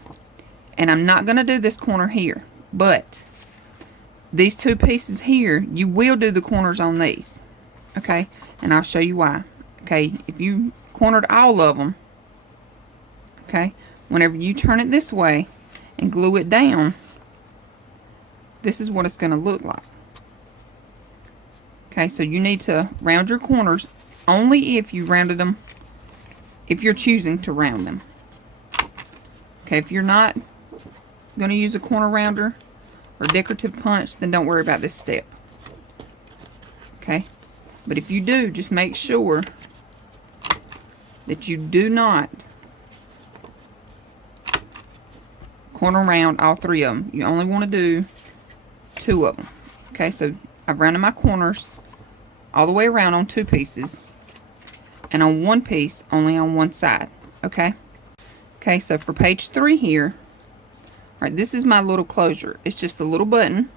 and I'm not going to do this corner here, but these 2 pieces here, you will do the corners on these. Okay, and I'll show you why. Okay, if you cornered all of them, okay, whenever you turn it this way and glue it down, this is what it's going to look like. Okay, so you need to round your corners only if you rounded them, if you're choosing to round them. Okay, if you're not going to use a corner rounder or decorative punch, then don't worry about this step. Okay, but if you do, just make sure that you do not corner round all 3 of them. You only want to do 2 of them. Okay, so I've rounded my corners all the way around on 2 pieces, and on 1 piece only on 1 side. Okay, okay, so for page 3 here, all right, this is my little closure. It's just a little button,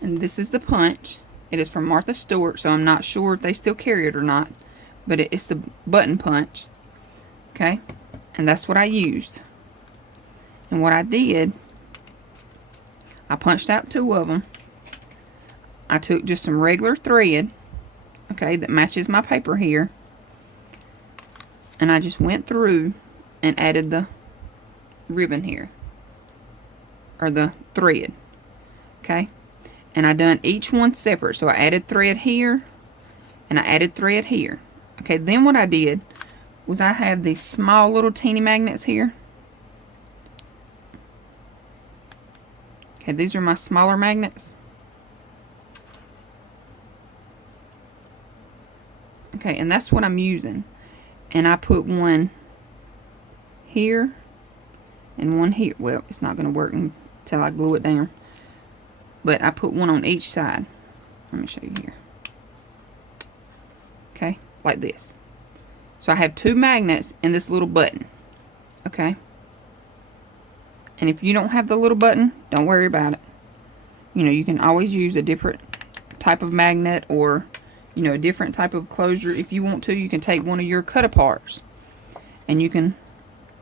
and this is the punch. It is from Martha Stewart, so I'm not sure if they still carry it or not, but it's the button punch. Okay, and that's what I used. And what I did, I punched out 2 of them. I took just some regular thread, okay, that matches my paper here, and I just went through and added the ribbon here, or the thread. Okay, and I done each one separate. So I added thread here, and I added thread here. Okay, then what I did was I have these small little teeny magnets here. Okay, these are my smaller magnets. Okay, and that's what I'm using. And I put one here and one here. Well, it's not going to work until I glue it down. But I put one on each side. Let me show you here. Okay, like this. So I have 2 magnets in this little button. Okay. And if you don't have the little button, don't worry about it. You know, you can always use a different type of magnet, or, you know, a different type of closure. If you want to, you can take one of your cut-aparts and you can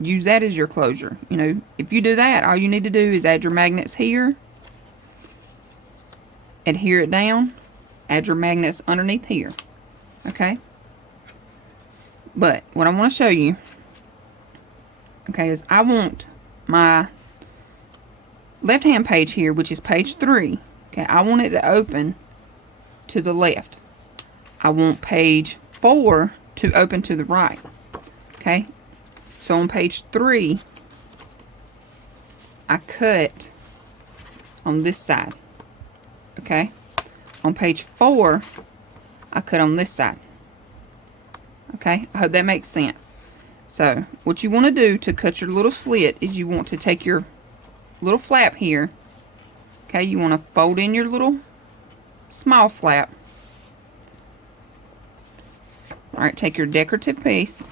use that as your closure. You know, if you do that, all you need to do is add your magnets here, adhere it down, add your magnets underneath here. Okay? But what I want to show you, okay, is I want my left-hand page here, which is page 3, okay, I want it to open to the left. I want page 4 to open to the right. Okay, so on page 3, I cut on this side. Okay, on page 4, I cut on this side. Okay, I hope that makes sense. So what you want to do to cut your little slit is you want to take your little flap here. Okay, you want to fold in your little small flap. Alright, take your decorative piece.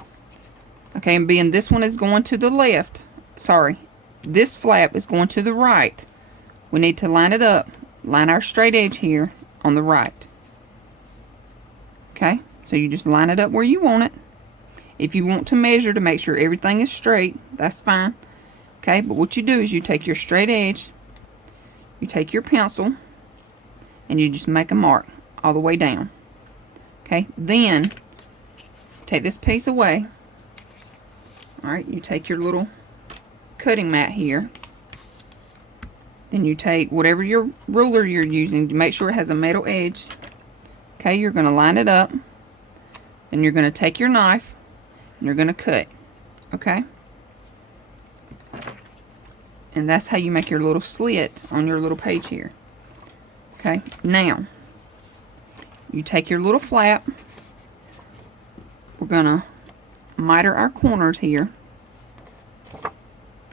Okay, and being this one is going to the left, sorry, this flap is going to the right, we need to line it up, line our straight edge here on the right. Okay, so you just line it up where you want it. If you want to measure to make sure everything is straight, that's fine. Okay, but what you do is you take your straight edge, you take your pencil, and you just make a mark all the way down. Okay, then take this piece away. Alright, you take your little cutting mat here. Then you take whatever your ruler you're using to make sure it has a metal edge. Okay, you're going to line it up. Then you're going to take your knife and you're going to cut. Okay? And that's how you make your little slit on your little page here. Okay, now you take your little flap. We're going to miter our corners here.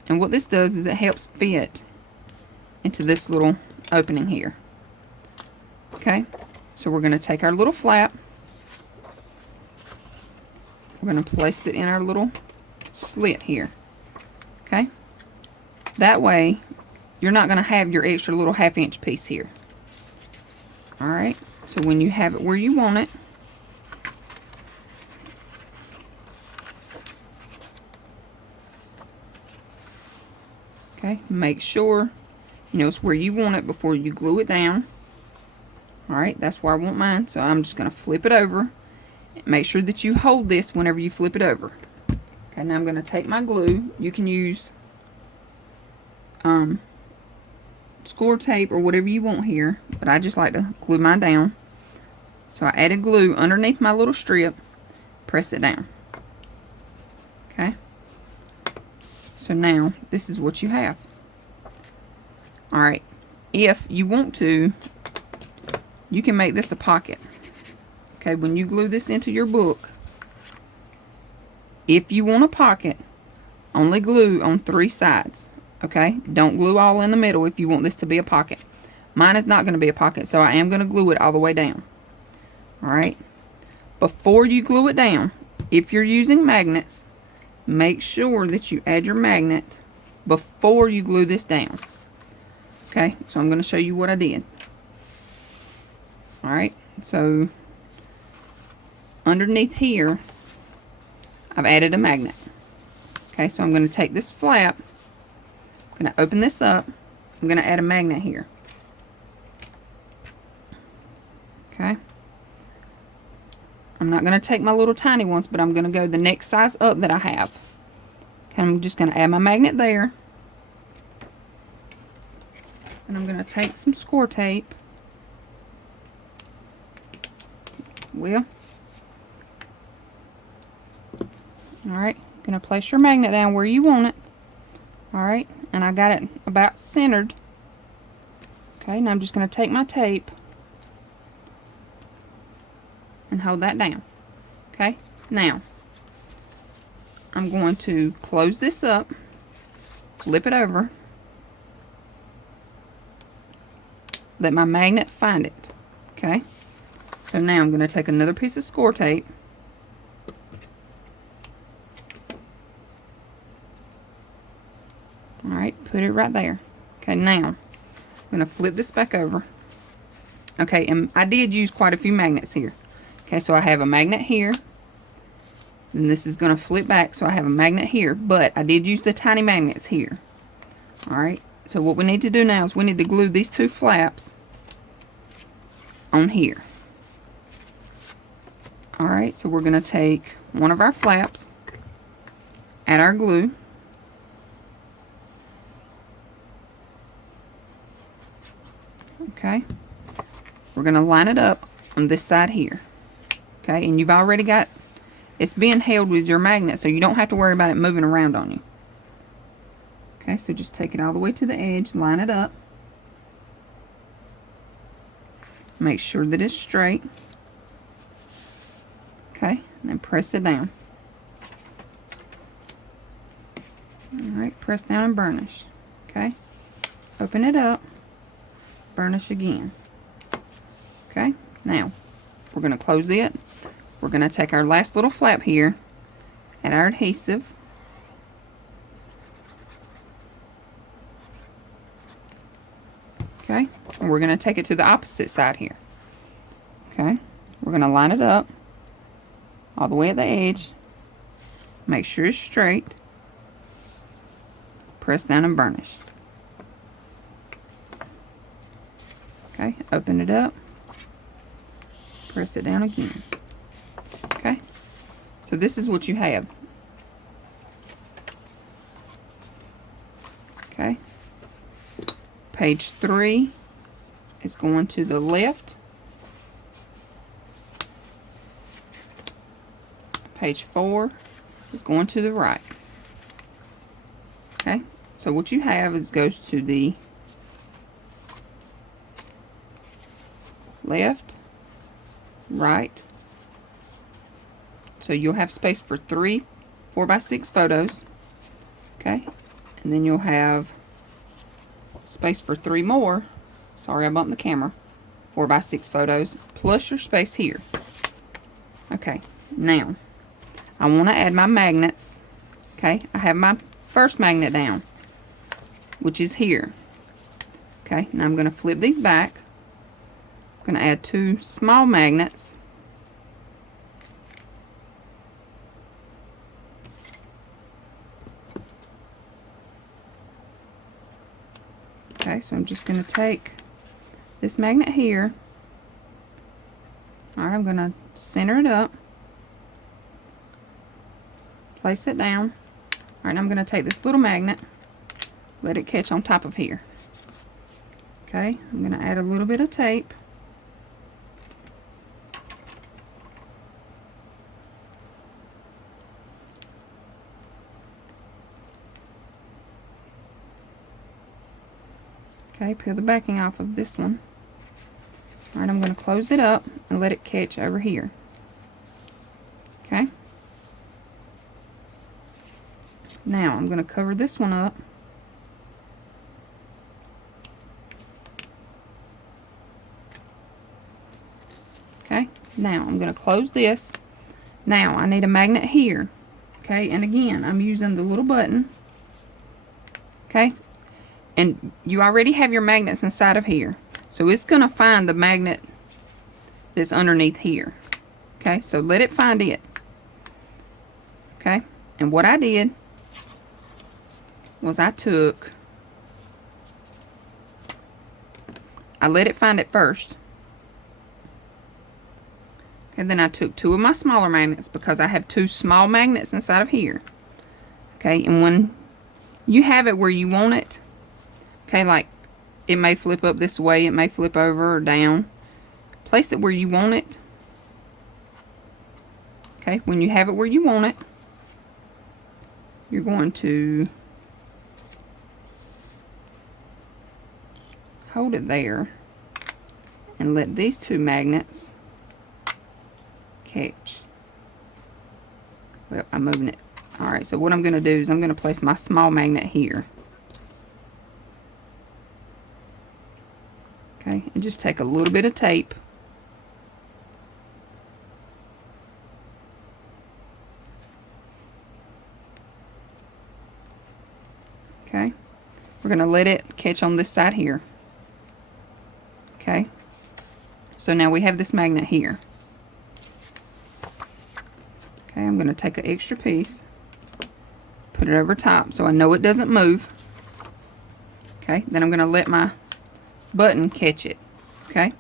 And what this does is it helps fit into this little opening here. Okay, so we're going to take our little flap. We're going to place it in our little slit here. Okay, that way you're not going to have your extra little 1/2 inch piece here. Alright, so when you have it where you want it, okay, make sure you know it's where you want it before you glue it down. Alright, that's where I want mine, so I'm just going to flip it over. Make sure that you hold this whenever you flip it over. Okay, now I'm going to take my glue. You can use score tape or whatever you want here, but I just like to glue mine down. So I added glue underneath my little strip, press it down. Okay, so now this is what you have. Alright, if you want to, you can make this a pocket. Okay, when you glue this into your book, if you want a pocket, only glue on 3 sides. Okay, don't glue all in the middle if you want this to be a pocket. Mine is not going to be a pocket, so I am going to glue it all the way down. Alright, before you glue it down, if you're using magnets, make sure that you add your magnet before you glue this down. Okay, so I'm going to show you what I did. Alright, so underneath here, I've added a magnet. Okay, so I'm going to take this flap, I'm going to open this up, I'm going to add a magnet here. Okay, I'm not going to take my little tiny ones, but I'm going to go the next size up that I have. Okay, I'm just going to add my magnet there. And I'm going to take some score tape. Well, alright, going to place your magnet down where you want it. Alright, and I got it about centered. Okay, now I'm just going to take my tape and hold that down. Okay, now I'm going to close this up, flip it over, let my magnet find it. Okay, so now I'm going to take another piece of score tape, alright, put it right there. Okay, now I'm going to flip this back over. Okay, and I did use quite a few magnets here. Okay, so I have a magnet here. Then this is going to flip back, so I have a magnet here. But I did use the tiny magnets here. Alright, so what we need to do now is we need to glue these 2 flaps on here. Alright, so we're going to take one of our flaps, add our glue, Okay, we're going to line it up on this side here. Okay, and you've already got, it's being held with your magnet, so you don't have to worry about it moving around on you. Okay, so just take it all the way to the edge, line it up. Make sure that it's straight. Okay, and then press it down. Alright, press down and burnish. Okay, open it up, burnish again. Okay, now we're going to close it. We're going to take our last little flap here, add our adhesive. Okay, and we're going to take it to the opposite side here. Okay, we're going to line it up all the way at the edge. Make sure it's straight. Press down and burnish. Okay, open it up. Press it down again. Okay, so this is what you have. Okay, page 3 is going to the left. Page 4 is going to the right. Okay, so what you have is goes to the left, right. So you'll have space for 3 4x6 photos. Okay, and then you'll have space for 3 more. Sorry, I bumped the camera. 4x6 photos plus your space here. Okay, now I want to add my magnets. Okay, I have my first magnet down, which is here. Okay, now I'm going to flip these back. I'm going to add 2 small magnets. Okay, so I'm just going to take this magnet here. Alright, I'm going to center it up. Place it down. Alright, I'm going to take this little magnet, let it catch on top of here. Okay, I'm going to add a little bit of tape. Okay, peel the backing off of this one. Alright, I'm going to close it up and let it catch over here. Okay. Now I'm going to cover this one up. Okay, now I'm going to close this. Now I need a magnet here. Okay, and again I'm using the little button. Okay, and you already have your magnets inside of here, so it's going to find the magnet that's underneath here. Okay, so let it find it. Okay, and what I did was I let it find it first. Okay, then I took 2 of my smaller magnets because I have 2 small magnets inside of here. Okay, and when you have it where you want it, okay, like it may flip up this way, it may flip over or down. Place it where you want it. Okay, when you have it where you want it, you're going to hold it there and let these 2 magnets catch. Well, I'm moving it. Alright, so what I'm going to do is I'm going to place my small magnet here. Okay, and just take a little bit of tape. Okay, we're going to let it catch on this side here. Okay, so now we have this magnet here. Okay, I'm going to take an extra piece, put it over top so I know it doesn't move. Okay, then I'm going to let my button catch it. Okay,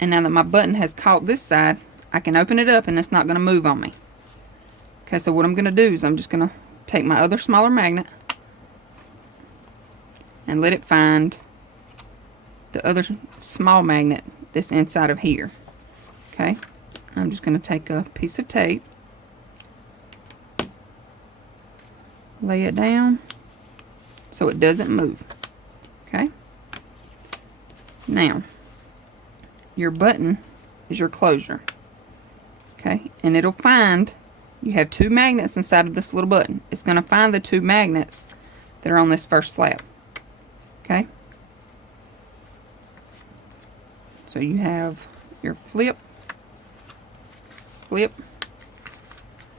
and now that my button has caught this side, I can open it up and it's not going to move on me. Okay, so what I'm going to do is I'm just going to take my other smaller magnet and let it find the other small magnet that's inside of here. Okay, I'm just going to take a piece of tape, lay it down so it doesn't move. Okay, now your button is your closure. Okay, and it'll find, you have 2 magnets inside of this little button. It's going to find the 2 magnets that are on this first flap. Okay, so you have your flip, flip,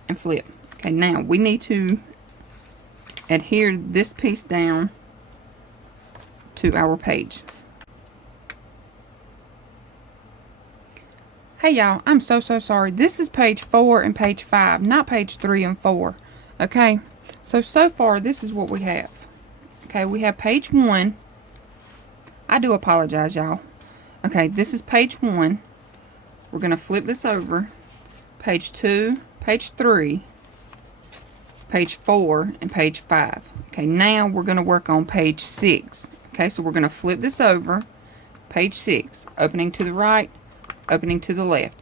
and flip. Okay, now we need to adhere this piece down to our page. Hey y'all, I'm so sorry. This is page 4 and page 5, not page 3 and 4. Okay, so far this is what we have. Okay, we have page 1. I do apologize, y'all. Okay, this is page 1. We're going to flip this over. Page 2, page 3, page 4, and page 5. Okay, now we're going to work on page 6. Okay, so we're going to flip this over. Page 6, opening to the right, opening to the left.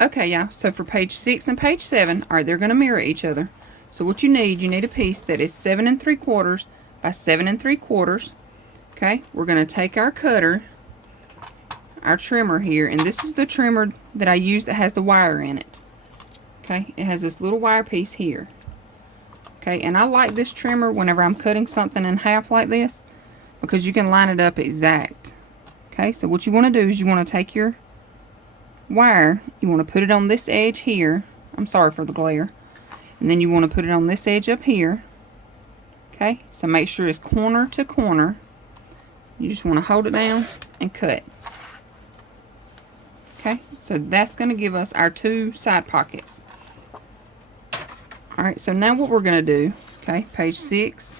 Okay, y'all, so for page 6 and page 7, alright, they're going to mirror each other. So what you need a piece that is 7 3/4 by 7 3/4. Okay, we're going to take our cutter, our trimmer here, and this is the trimmer that I use that has the wire in it. Okay, it has this little wire piece here. Okay, and I like this trimmer whenever I'm cutting something in half like this, because you can line it up exact. Okay, so what you want to do is you want to take your wire, you want to put it on this edge here. I'm sorry for the glare. And then you want to put it on this edge up here. Okay, so make sure it's corner to corner. You just want to hold it down and cut. Okay, so that's going to give us our 2 side pockets. Alright, so now what we're going to do, okay, page 6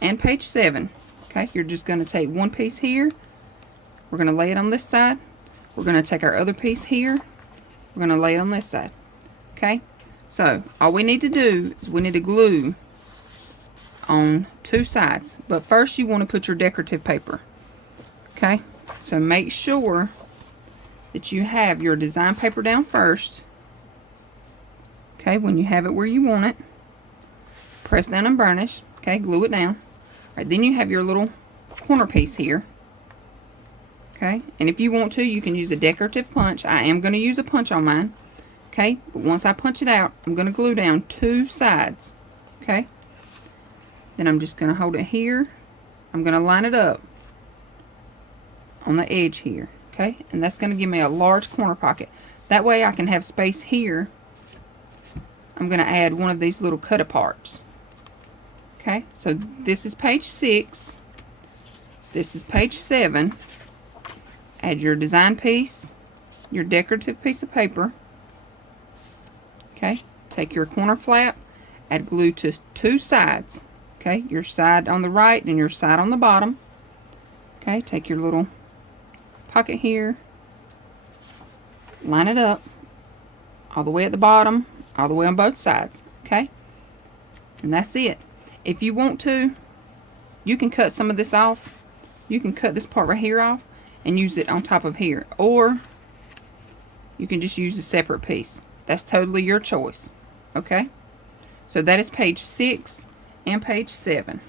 and page 7. Okay, you're just going to take one piece here. We're going to lay it on this side. We're going to take our other piece here. We're going to lay it on this side. Okay, so all we need to do is we need to glue on 2 sides. But first you want to put your decorative paper. Okay, so make sure that you have your design paper down first. Okay, when you have it where you want it, press down and burnish. Okay, glue it down. Alright, then you have your little corner piece here. Okay, and if you want to, you can use a decorative punch. I am going to use a punch on mine. Okay, but once I punch it out, I'm going to glue down 2 sides. Okay, then I'm just going to hold it here. I'm going to line it up on the edge here. Okay, and that's going to give me a large corner pocket. That way I can have space here. I'm going to add one of these little cut aparts. Okay, so this is page 6. This is page 7. Add your design piece, your decorative piece of paper. Okay, take your corner flap, add glue to 2 sides. Okay, your side on the right and your side on the bottom. Okay, take your little pocket here, line it up all the way at the bottom, all the way on both sides. Okay, and that's it. If you want to, you can cut some of this off. You can cut this part right here off and use it on top of here, or you can just use a separate piece. That's totally your choice. Okay, so that is page 6 and page 7.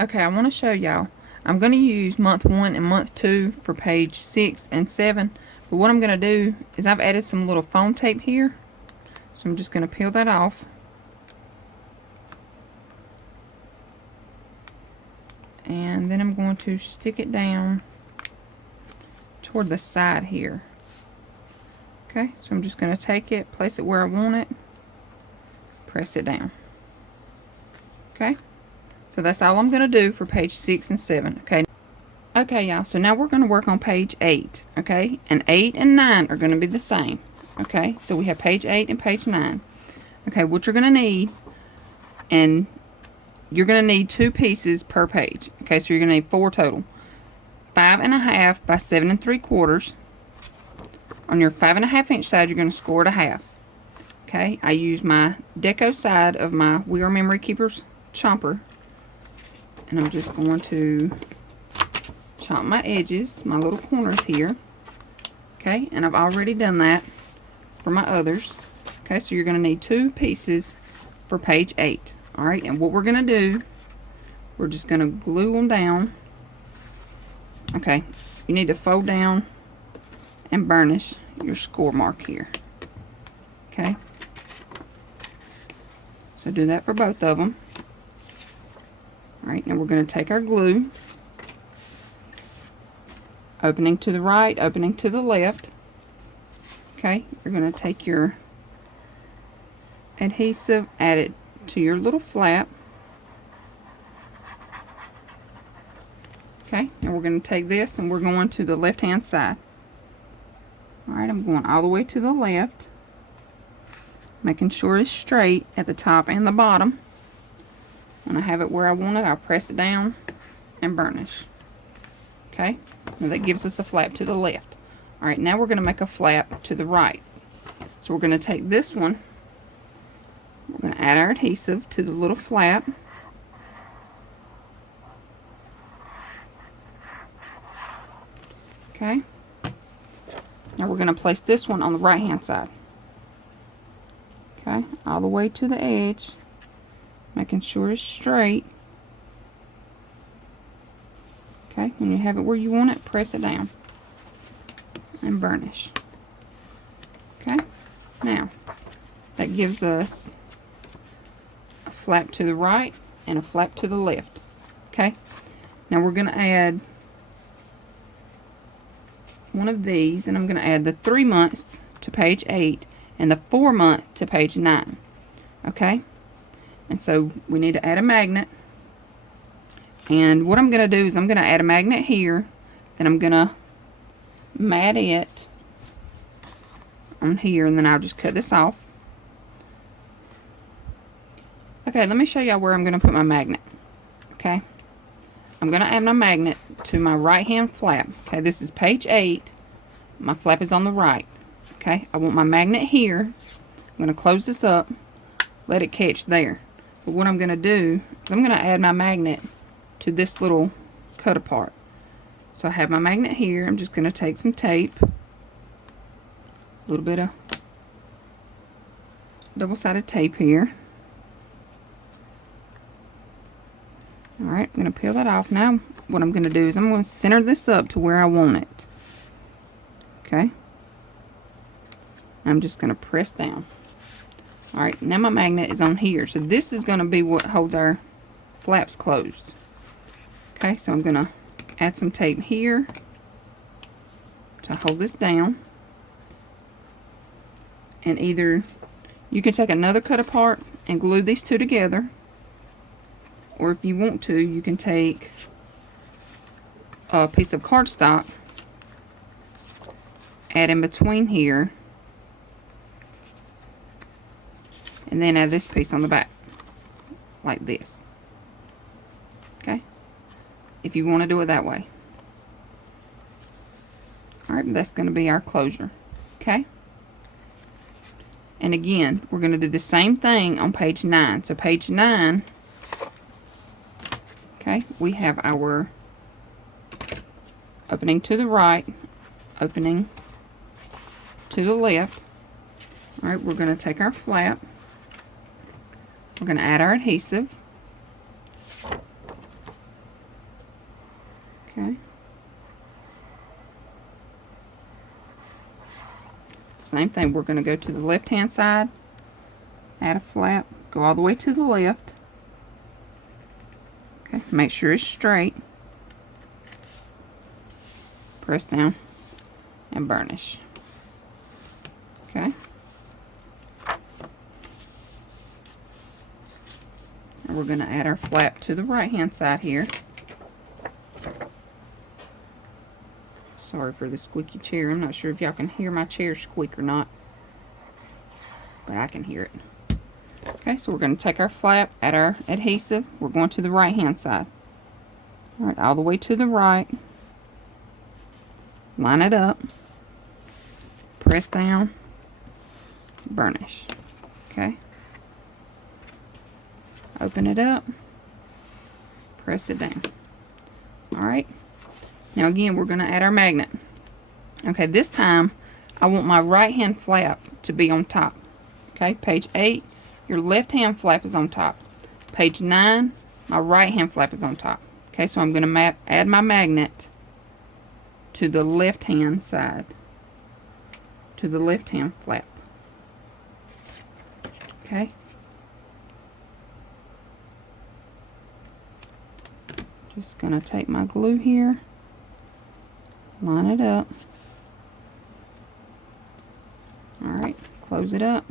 Okay, I want to show y'all. I'm going to use month 1 and month 2 for page 6 and 7. But what I'm going to do is I've added some little foam tape here. So I'm just going to peel that off. And then I'm going to stick it down toward the side here. Okay, so I'm just going to take it, place it where I want it, press it down. Okay, so that's all I'm going to do for page 6 and 7. Okay, y'all, so now we're going to work on page 8. Okay, and 8 and 9 are going to be the same. Okay, so we have page 8 and page 9. Okay, what you're going to need, and you're going to need 2 pieces per page. Okay, so you're going to need 4 total. 5.5 by 7 3/4. On your 5.5 inch side, you're going to score it a half. Okay, I use my deco side of my We Are Memory Keepers chomper. And I'm just going to chop my edges, my little corners here. Okay, and I've already done that for my others. Okay, so you're going to need 2 pieces for page 8. Alright, and what we're going to do, we're just going to glue them down. Okay, you need to fold down and burnish your score mark here. Okay, so do that for both of them. Alright, now we're going to take our glue, opening to the right, opening to the left. Okay, you're going to take your adhesive, add it to your little flap. Okay, now we're going to take this and we're going to the left hand side. Alright, I'm going all the way to the left, making sure it's straight at the top and the bottom. When I have it where I want it, I'll press it down and burnish. Okay, now that gives us a flap to the left. Alright, now we're going to make a flap to the right. So we're going to take this one, we're going to add our adhesive to the little flap. Okay, now we're going to place this one on the right hand side. Okay, all the way to the edge, making sure it's straight. Okay, when you have it where you want it, press it down and burnish. Okay, now that gives us a flap to the right and a flap to the left. Okay, now we're going to add one of these, and I'm going to add the 3 months to page 8 and the 4 month to page 9. Okay, and so we need to add a magnet. And what I'm going to do is I'm going to add a magnet here, then I'm going to mat it on here, and then I'll just cut this off. Okay, let me show y'all where I'm going to put my magnet. Okay, I'm going to add my magnet to my right hand flap. Okay, this is page 8. My flap is on the right. Okay, I want my magnet here. I'm going to close this up, let it catch there. But what I'm going to do is I'm going to add my magnet to this little cut apart. So I have my magnet here. I'm just going to take some tape, a little bit of double-sided tape here. Alright, I'm going to peel that off. Now what I'm going to do is I'm going to center this up to where I want it. Okay, I'm just going to press down. Alright, now my magnet is on here, so this is going to be what holds our flaps closed. Okay, so I'm going to add some tape here to hold this down. And either you can take another cut apart and glue these two together, or if you want to, you can take a piece of cardstock, add in between here, and then add this piece on the back like this. Okay, if you want to do it that way. Alright, that's going to be our closure. Okay, and again we're going to do the same thing on page 9. So page 9, okay, we have our opening to the right, opening to the left. Alright, we're going to take our flap, we're going to add our adhesive. Okay, same thing, we're going to go to the left hand side, add a flap, go all the way to the left. Okay, make sure it's straight, press down and burnish. Okay, and we're going to add our flap to the right hand side here. Sorry for the squeaky chair. I'm not sure if y'all can hear my chair squeak or not, but I can hear it. Okay, so we're going to take our flap, add our adhesive. We're going to the right hand side. Alright, all the way to the right. Line it up. Press down. Burnish. Okay. Open it up. press it down. Alright, now again we're going to add our magnet. Okay, this time I want my right hand flap to be on top. Okay, page 8, your left hand flap is on top. Page 9, my right hand flap is on top. Okay, so I'm going to add my magnet to the left hand side, to the left hand flap. Okay. Just going to take my glue here, line it up. Alright, close it up.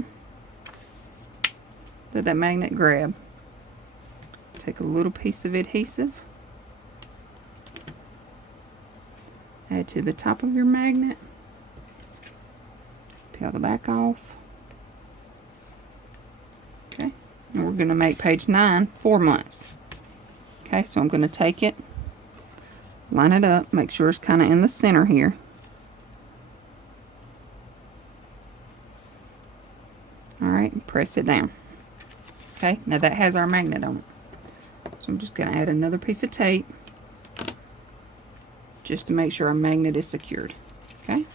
Let that magnet grab. Take a little piece of adhesive, add to the top of your magnet, peel the back off. Okay, and we're going to make page 9 4 months. Okay, so I'm going to take it, line it up, make sure it's kind of in the center here. Alright, press it down. Okay, now that has our magnet on it. So I'm just going to add another piece of tape just to make sure our magnet is secured. Okay.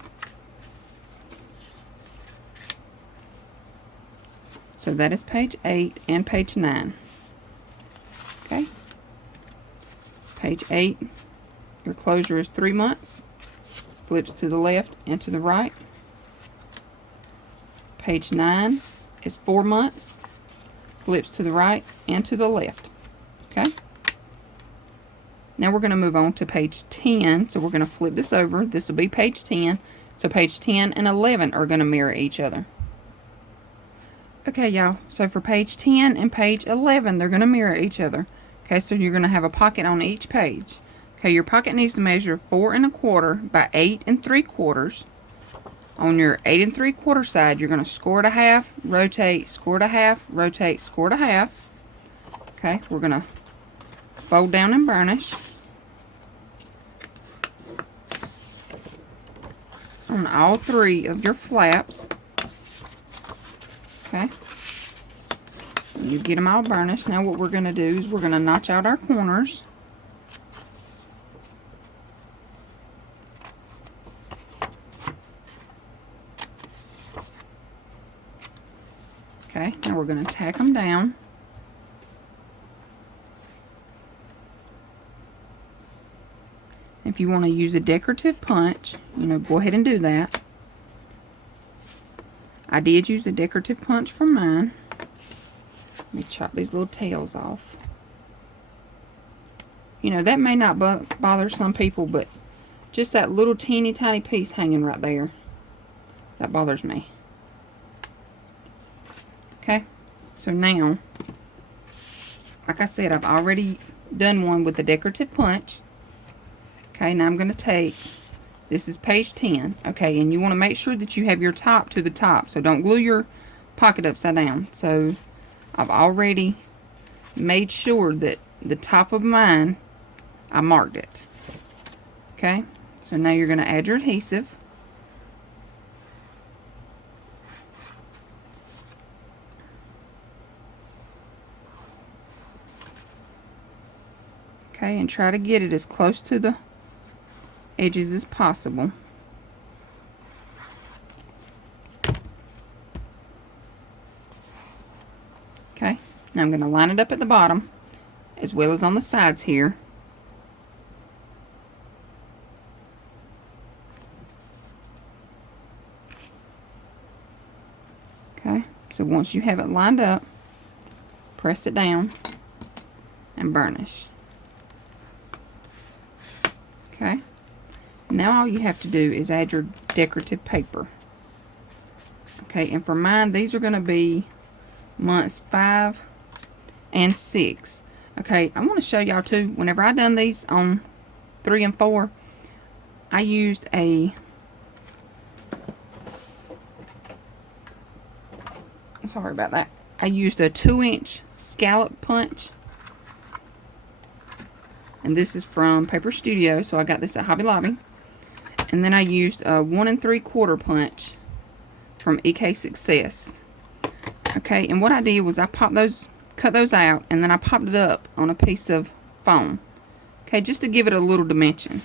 So that is page 8 and page 9. Okay. Page 8, your closure is 3 months. Flips to the left and to the right. Page 9 is 4 months. Flips to the right and to the left. Okay. Now we're going to move on to page 10. So we're going to flip this over. This will be page 10. So page 10 and 11 are going to mirror each other. Okay, y'all. So for page 10 and page 11, they're going to mirror each other. Okay, so you're going to have a pocket on each page. Okay, your pocket needs to measure 4 1/4 by 8 3/4. On your 8 3/4 side, you're going to score it a half, rotate, score it a half, rotate, score it a half. Okay, we're going to fold down and burnish on all 3 of your flaps. Okay, you get them all burnished. Now what we're going to do is we're going to notch out our corners. Okay, now we're going to tack them down. If you want to use a decorative punch, go ahead and do that. I did use a decorative punch for mine. Let me chop these little tails off. That may not bother some people, but just that little teeny tiny piece hanging right there, that bothers me. Okay, so now, like I said, I've already done one with the decorative punch. Okay, now I'm going to take, this is page 10, okay, and you want to make sure that you have your top to the top, so don't glue your pocket upside down. So I've already made sure that the top of mine, I marked it. Okay, so now you're going to add your adhesive. Okay, and try to get it as close to the edges as possible. Okay, now I'm going to line it up at the bottom as well as on the sides here. Okay, so once you have it lined up, press it down and burnish. Okay, now all you have to do is add your decorative paper. Okay, and for mine, these are going to be months 5 and 6. Okay, I want to show y'all too, whenever I done these on 3 and 4, I used a, sorry about that, I used a 2-inch scallop punch. And this is from Paper Studio, so I got this at Hobby Lobby. And then I used a 1 3/4 punch from EK Success. Okay, and what I did was I cut those out, and then I popped it up on a piece of foam. Okay, just to give it a little dimension.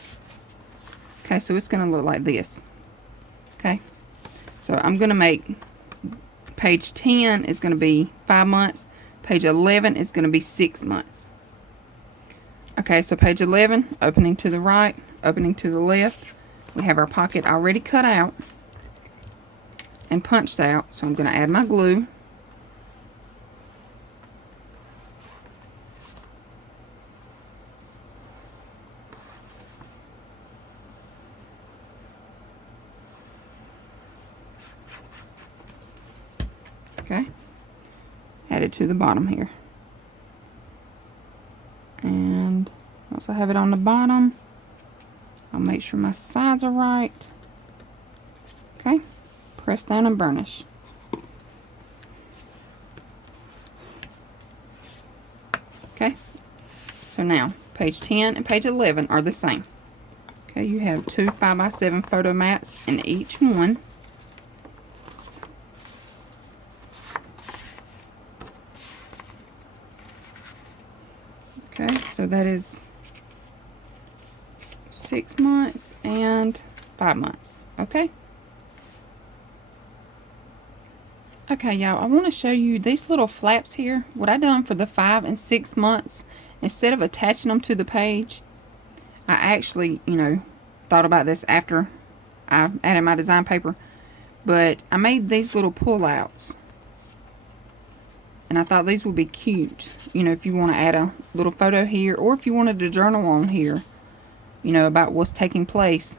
Okay, so it's going to look like this. Okay, so I'm going to make page 10 is going to be 5 months. Page 11 is going to be 6 months. Okay, so page 11, opening to the right, opening to the left. We have our pocket already cut out and punched out. So I'm going to add my glue. Okay, add it to the bottom here. And once I have it on the bottom, I'll make sure my sides are right. Okay, press down and burnish. Okay, so now page 10 and page 11 are the same. Okay, you have 2 5x7 photo mats in each one. Okay, so that is 6 months and 5 months. Okay. Okay, y'all, I want to show you these little flaps here. What I done for the 5 and 6 months, instead of attaching them to the page, I actually, thought about this after I added my design paper. But I made these little pull-outs. And I thought these would be cute, if you want to add a little photo here, or if you wanted to journal on here, about what's taking place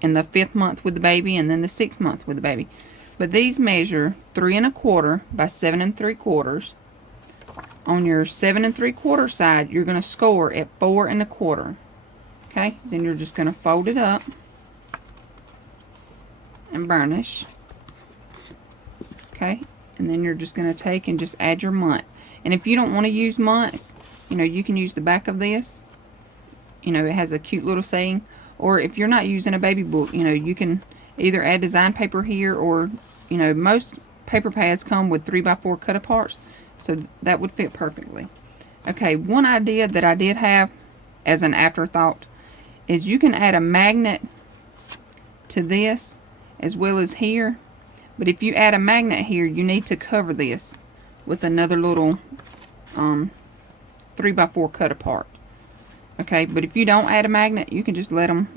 in the 5th month with the baby and then the 6th month with the baby. But these measure 3 1/4 by 7 3/4. On your 7 3/4 side, you're going to score at 4 1/4. Okay, then you're just going to fold it up and burnish. Okay. And then you're just going to take and just add your month. And if you don't want to use months, you can use the back of this. It has a cute little saying. Or if you're not using a baby book, you can either add design paper here, or, most paper pads come with 3x4 cut aparts. So that would fit perfectly. Okay, one idea that I did have as an afterthought is you can add a magnet to this as well as here. But if you add a magnet here, you need to cover this with another little 3x4 cut apart. Okay, but if you don't add a magnet, you can just let them,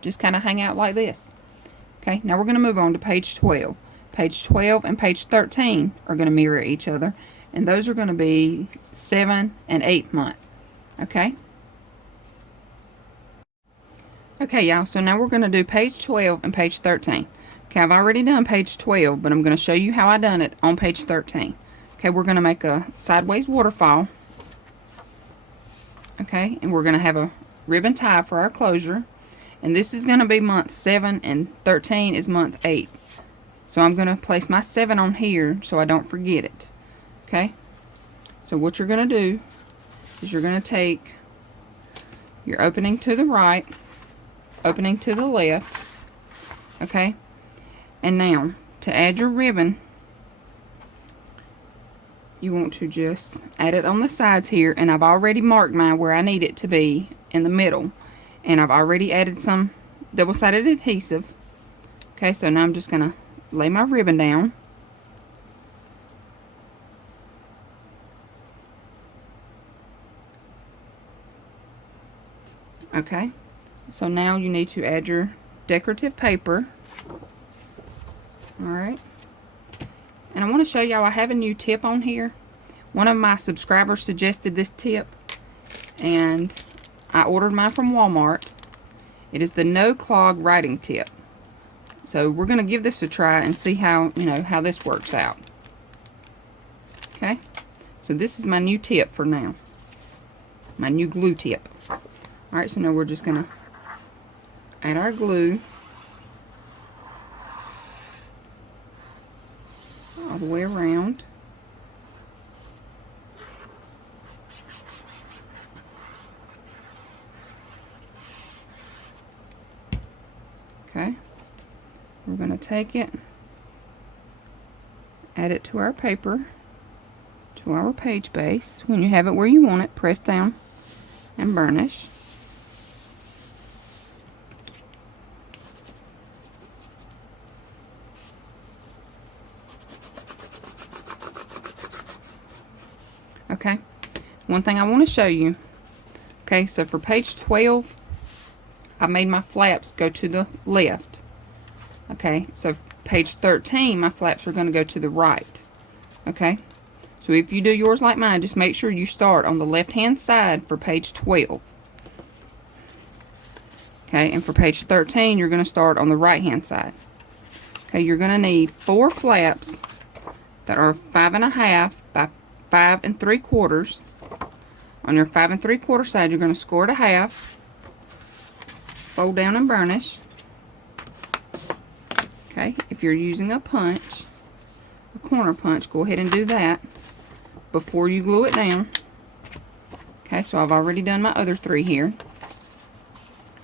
just kind of hang out like this. Okay, now we're going to move on to page 12. Page 12 and page 13 are going to mirror each other. And those are going to be 7 and 8 month. Okay. Okay, y'all, so now we're going to do page 12 and page 13. Okay, I've already done page 12, but I'm going to show you how I done it on page 13. Okay, we're going to make a sideways waterfall. Okay, and we're going to have a ribbon tie for our closure. And this is going to be month 7 and 13 is month 8. So I'm going to place my 7 on here so I don't forget it. Okay, so what you're going to do is you're going to take your opening to the right, opening to the left. Okay. And now, to add your ribbon, you want to just add it on the sides here. And I've already marked mine where I need it to be in the middle. And I've already added some double-sided adhesive. Okay, so now I'm just going to lay my ribbon down. Okay, so now you need to add your decorative paper. Alright, and I want to show y'all I have a new tip on here. One of my subscribers suggested this tip, and I ordered mine from Walmart. It is the no clog writing tip. So we're going to give this a try and see how, how this works out. Okay, so this is my new tip for now. My new glue tip. Alright, so now we're just going to add our glue all the way around. Okay, we're going to take it, add it to our paper, to our page base. When you have it where you want it, press down and burnish. Okay, one thing I want to show you. Okay, so for page 12, I made my flaps go to the left. Okay, so page 13, my flaps are going to go to the right. Okay, so if you do yours like mine, just make sure you start on the left hand side for page 12. Okay, and for page 13, you're going to start on the right hand side. Okay, you're going to need 4 flaps that are 5.5 by 5 3/4. On your 5 3/4 side, you're going to score it a half, fold down and burnish. Okay, if you're using a punch, a corner punch, go ahead and do that before you glue it down. Okay, so I've already done my other 3 here.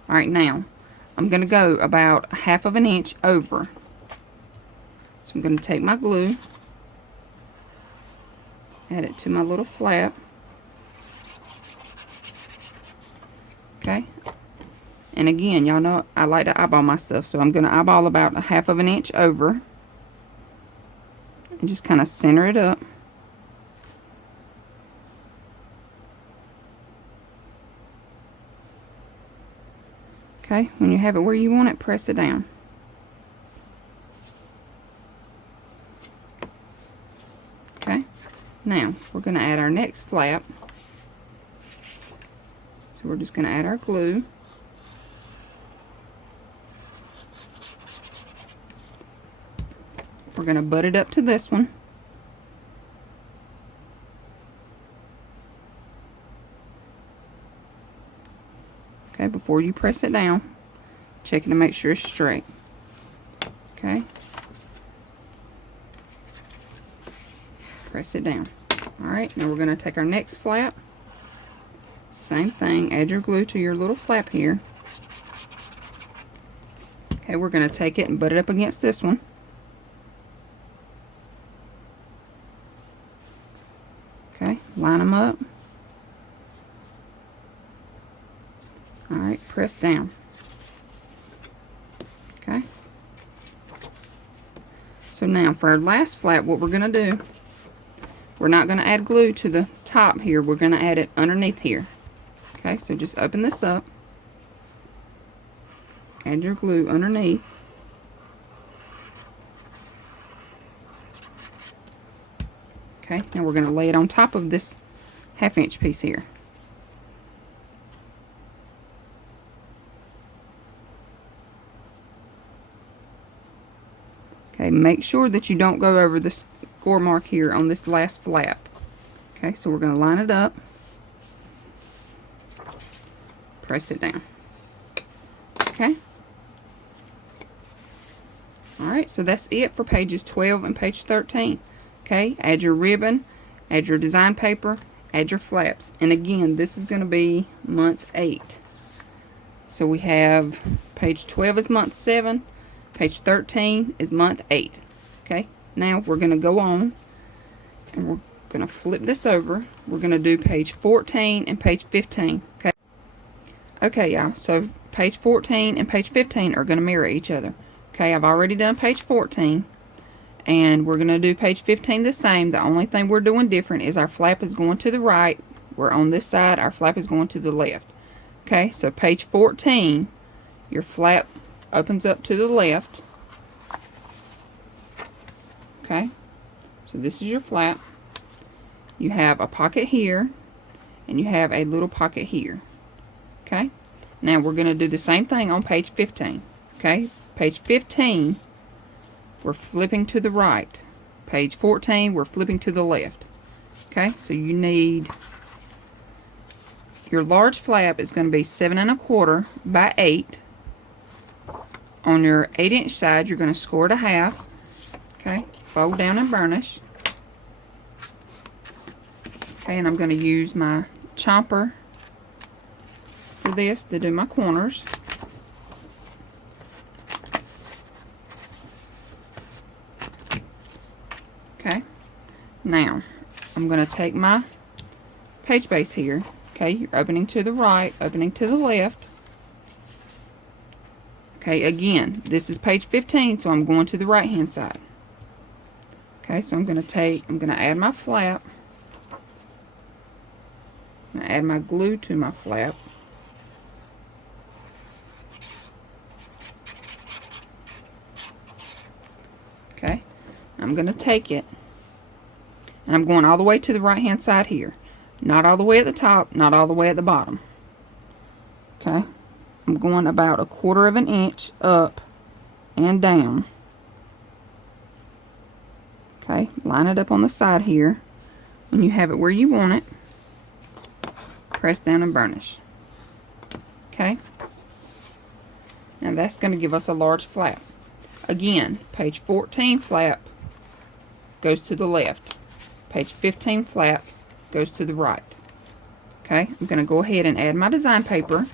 Alright, now I'm going to go about 1/2 inch over. So I'm going to take my glue, add it to my little flap. Okay, and again, y'all know I like to eyeball my stuff, so I'm going to eyeball about 1/2 inch over and just kind of center it up. Okay, when you have it where you want it, press it down. Okay, now we're going to add our next flap. So we're just going to add our glue. We're going to butt it up to this one. Okay, before you press it down, check it to make sure it's straight. Okay. Press it down. Alright, now we're going to take our next flap. Same thing, add your glue to your little flap here. Okay, we're going to take it and butt it up against this one. Okay, line them up. Alright, press down. Okay. So now for our last flap, what we're going to do, we're not going to add glue to the top here. We're going to add it underneath here. Okay, so just open this up. Add your glue underneath. Okay, now we're going to lay it on top of this 1/2 inch piece here. Okay, make sure that you don't go over the score mark here on this last flap. Okay, so we're going to line it up. Press it down. Okay. Alright, so that's it for pages 12 and page 13. Okay, add your ribbon, add your design paper, add your flaps. And again, this is going to be month 8. So we have page 12 is month 7, page 13 is month 8. Okay, now we're going to go on and we're going to flip this over. We're going to do page 14 and page 15. Okay. Okay, y'all, so page 14 and page 15 are going to mirror each other. Okay, I've already done page 14, and we're going to do page 15 the same. The only thing we're doing different is our flap is going to the right. We're on this side, our flap is going to the left. Okay, so page 14, your flap opens up to the left. Okay, so this is your flap. You have a pocket here, and you have a little pocket here. Okay, now we're going to do the same thing on page 15. Okay, page 15, we're flipping to the right. Page 14, we're flipping to the left. Okay, so you need, your large flap is going to be 7 1/4 by 8. On your 8 inch side, you're going to score it a half. Okay, fold down and burnish. Okay, and I'm going to use my chomper for this to do my corners. Okay, now I'm going to take my page base here. Okay, you're opening to the right, opening to the left. Okay, again, this is page 15, so I'm going to the right hand side. Okay, so I'm going to add my flap. I'm going to add my glue to my flap. Okay, I'm going to take it, and I'm going all the way to the right hand side here. Not all the way at the top, not all the way at the bottom. Okay, I'm going about 1/4 of an inch up and down. Okay, line it up on the side here. When you have it where you want it, press down and burnish. Okay, now that's going to give us a large flap. Again, page 14 flap goes to the left. Page 15 flap goes to the right. Okay, I'm going to go ahead and add my design paper.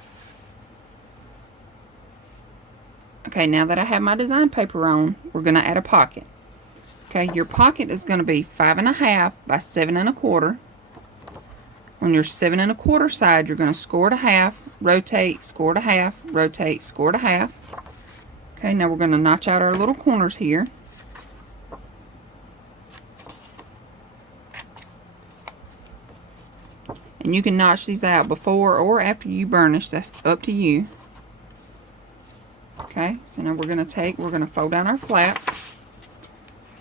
Okay, now that I have my design paper on, we're going to add a pocket. Okay, your pocket is going to be 5.5 by 7.25. On your 7.25 side, you're going to score it a half, rotate, score it a half, rotate, score it a half. Okay, now we're going to notch out our little corners here. And you can notch these out before or after you burnish, that's up to you. Okay, so now we're going to fold down our flaps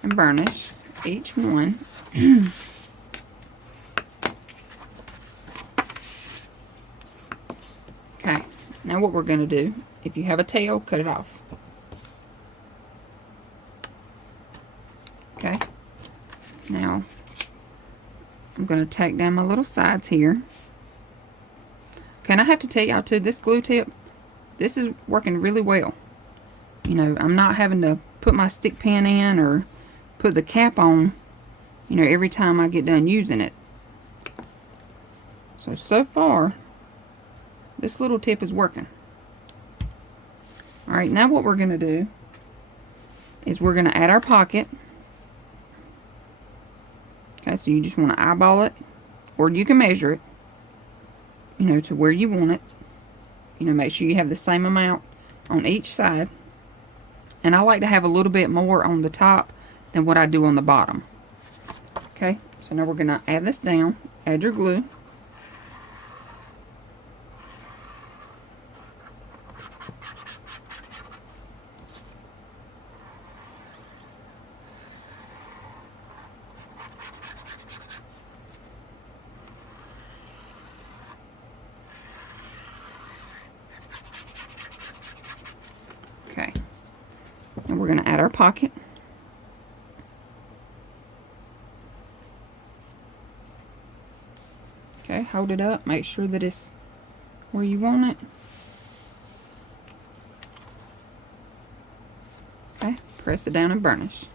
and burnish each one. Okay, now what we're going to do, if you have a tail, cut it off. Okay, now I'm going to tack down my little sides here. Okay, and I have to tell y'all too, this glue tip, this is working really well. You know, I'm not having to put my stick pin in or put the cap on, you know, every time I get done using it. So far, this little tip is working. Alright, now what we're going to do is we're going to add our pocket. Okay, so you just want to eyeball it, or you can measure it, you know, to where you want it. You know, make sure you have the same amount on each side. And I like to have a little bit more on the top than what I do on the bottom. Okay, so now we're going to add this down. Add your glue. Okay, and we're going to add our pocket. Okay, hold it up, make sure that it's where you want it. Okay, press it down and burnish.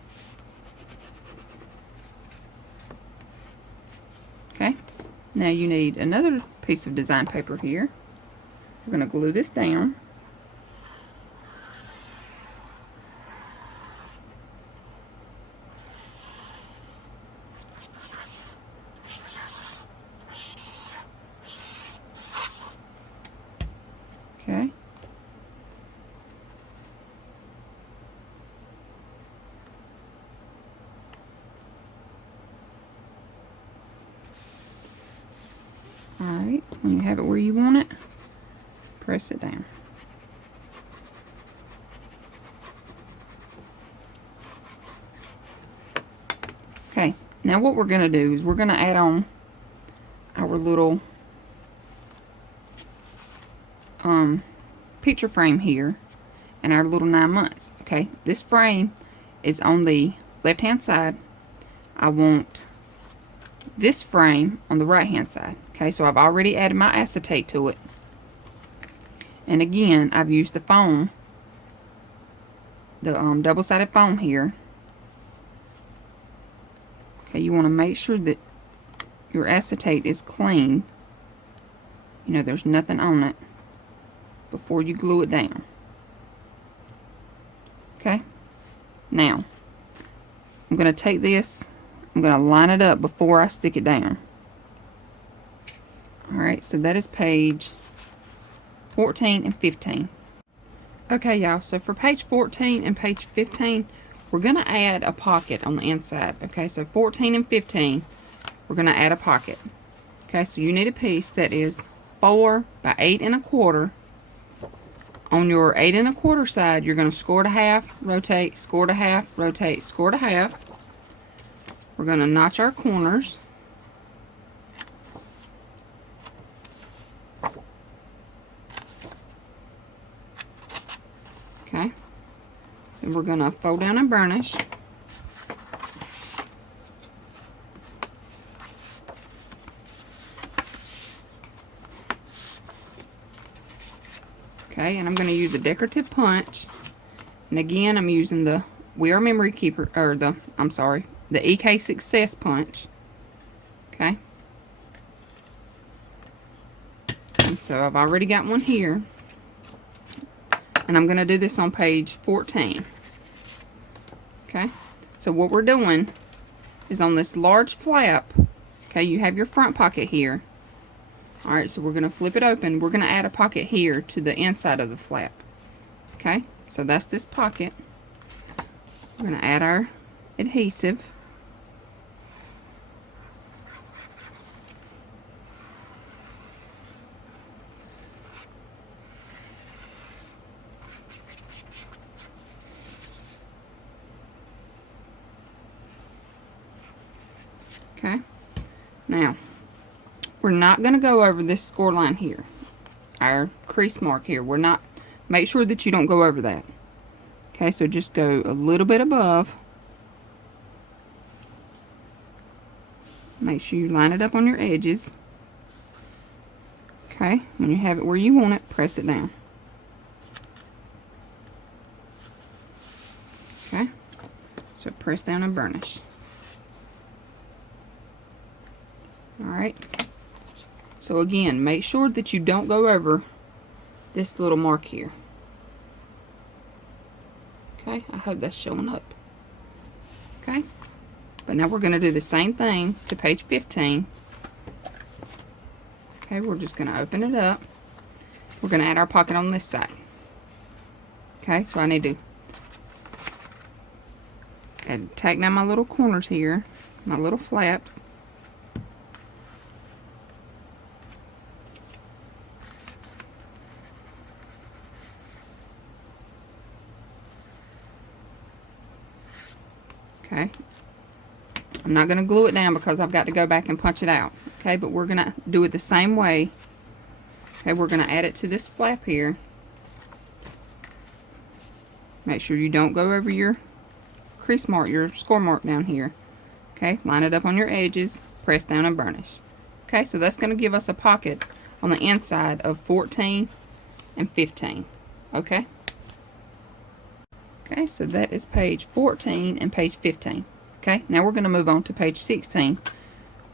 Okay, now you need another piece of design paper here. We're going to glue this down. Okay. Alright, when you have it where you want it, press it down. Okay, now what we're going to do is we're going to add on our little picture frame here and our little 9 months. Okay, this frame is on the left hand side. I want this frame on the right hand side. Okay, so I've already added my acetate to it, and again I've used the foam, the double-sided foam here. Okay, you want to make sure that your acetate is clean, you know, there's nothing on it, before you glue it down. Okay, now I'm going to take this, I'm going to line it up before I stick it down. Alright, so that is page 14 and 15. Okay, y'all, so for page 14 and page 15, we're going to add a pocket on the inside. Okay, so 14 and 15, we're going to add a pocket. Okay, so you need a piece that is 4 by 8 1/4. On your 8 1/4 side, you're going to score it a half, rotate, score it a half, rotate, score it a half. We're going to notch our corners. Okay, and we're going to fold down and burnish. Okay, and I'm going to use a decorative punch. And again, I'm using the We Are Memory Keeper, or the EK Success punch. Okay. And so I've already got one here. And I'm going to do this on page 14. Okay. So what we're doing is on this large flap, okay, you have your front pocket here. Alright, so we're going to flip it open. We're going to add a pocket here to the inside of the flap. Okay, so that's this pocket. We're going to add our adhesive. Okay, now we're not going to go over this score line here, our crease mark here. We're not, make sure that you don't go over that. Okay, so just go a little bit above. Make sure you line it up on your edges. Okay, when you have it where you want it, press it down. Okay, so press down and burnish. Alright, so again, make sure that you don't go over this little mark here. Okay, I hope that's showing up. Okay, but now we're going to do the same thing to page 15. Okay, we're just going to open it up. We're going to add our pocket on this side. Okay, so I need to tack down my little corners here, my little flaps. Okay, I'm not going to glue it down because I've got to go back and punch it out. Okay, but we're going to do it the same way. Okay, we're going to add it to this flap here. Make sure you don't go over your crease mark, your score mark down here. Okay, line it up on your edges, press down and burnish. Okay, so that's going to give us a pocket on the inside of 14 and 15. Okay. Okay, so that is page 14 and page 15. Okay, now we're going to move on to page 16,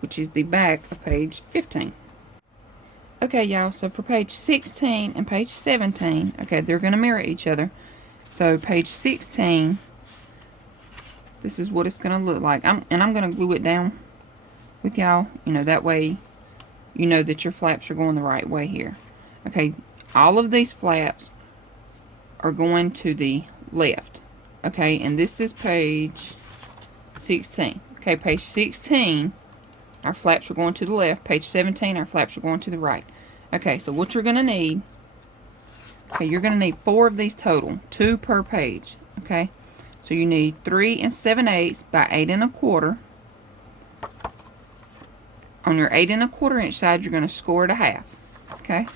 which is the back of page 15. Okay, y'all, so for page 16 and page 17, okay, they're going to mirror each other. So page 16, this is what it's going to look like. I'm going to glue it down with y'all, you know, that way you know that your flaps are going the right way here. Okay, all of these flaps are going to the left. Okay, and this is page 16. Okay, page 16, our flaps are going to the left. Page 17, our flaps are going to the right. Okay, so what you're going to need, okay, you're going to need 4 of these total, 2 per page. Okay, so you need 3 7/8 by 8 1/4. On your 8 1/4 inch side, you're going to score it a half. Okay,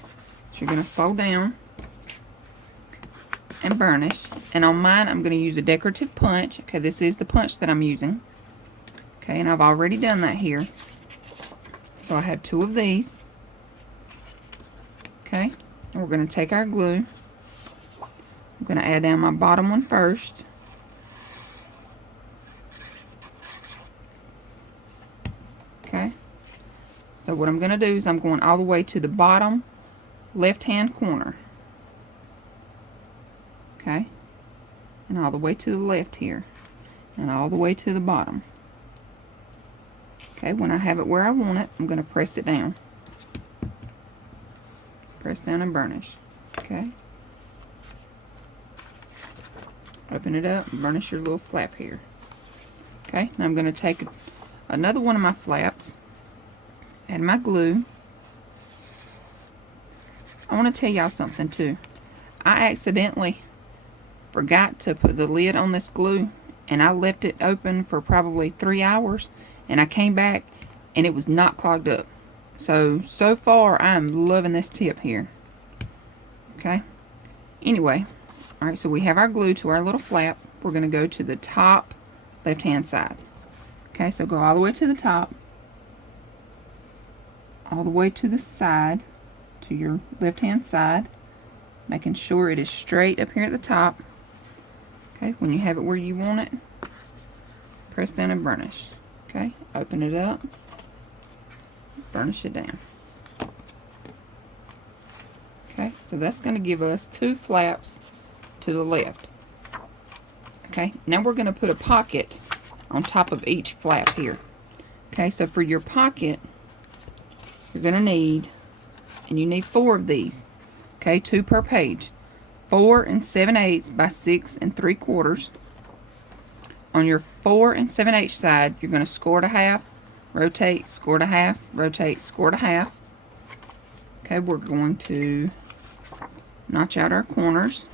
so you're going to fold down and burnish. And on mine, I'm going to use a decorative punch. Okay, this is the punch that I'm using. Okay, and I've already done that here. So I have 2 of these. Okay, and we're going to take our glue. I'm going to add down my bottom one first. Okay, so what I'm going to do is I'm going all the way to the bottom left-hand corner. Okay, and all the way to the left here, and all the way to the bottom. Okay, when I have it where I want it, I'm going to press it down. press down and burnish. Okay. Open it up and burnish your little flap here. Okay, now I'm going to take another one of my flaps, add my glue. I want to tell y'all something too. I accidentally forgot to put the lid on this glue, and I left it open for probably 3 hours, and I came back and it was not clogged up. So far I'm loving this tip here. Okay, anyway, alright, so we have our glue to our little flap. We're going to go to the top left hand side. Okay, so go all the way to the top, all the way to the side, to your left hand side, making sure it is straight up here at the top. Okay, when you have it where you want it, press down and burnish. Okay, open it up, burnish it down. Okay, so that's going to give us 2 flaps to the left. Okay, now we're going to put a pocket on top of each flap here. Okay, so for your pocket, you're going to need, and you need 4 of these. Okay, 2 per page. 4 7/8 by 6 3/4. On your 4 7/8 side, you're going to score it a half, rotate, score it a half, rotate, score it a half. Okay, we're going to notch out our corners.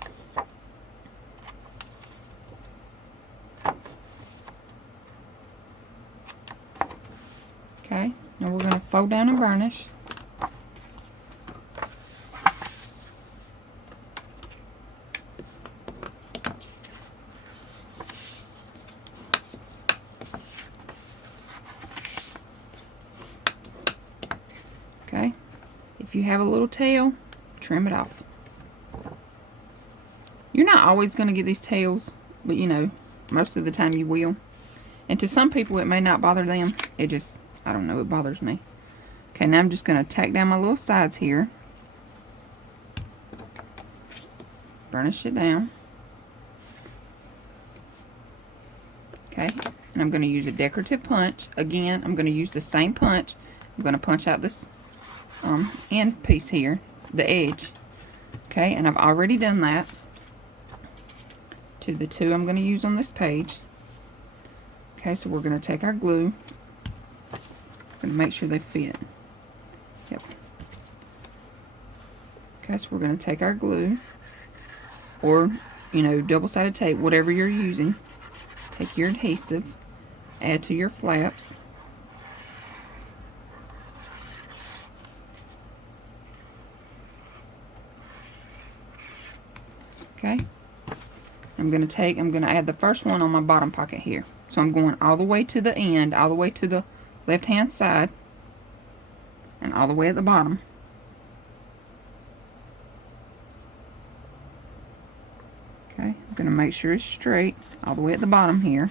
Okay, now we're going to fold down and burnish. Okay, if you have a little tail, trim it off. You're not always going to get these tails, but you know, most of the time you will. And to some people it may not bother them. It just, I don't know, it bothers me. Okay, now I'm just going to tack down my little sides here. Burnish it down. Okay, and I'm going to use a decorative punch. Again, I'm going to use the same punch. I'm going to punch out this end piece here, the edge. Okay, and I've already done that to the 2 I'm going to use on this page. Okay, so we're going to take our glue. We're going to make sure they fit. Yep. Okay, so we're going to take our glue, or, you know, double-sided tape, whatever you're using. Take your adhesive, add to your flaps. Okay. I'm going to add the first one on my bottom pocket here. So I'm going all the way to the end, all the way to the left hand side, and all the way at the bottom. Okay, I'm going to make sure it's straight all the way at the bottom here.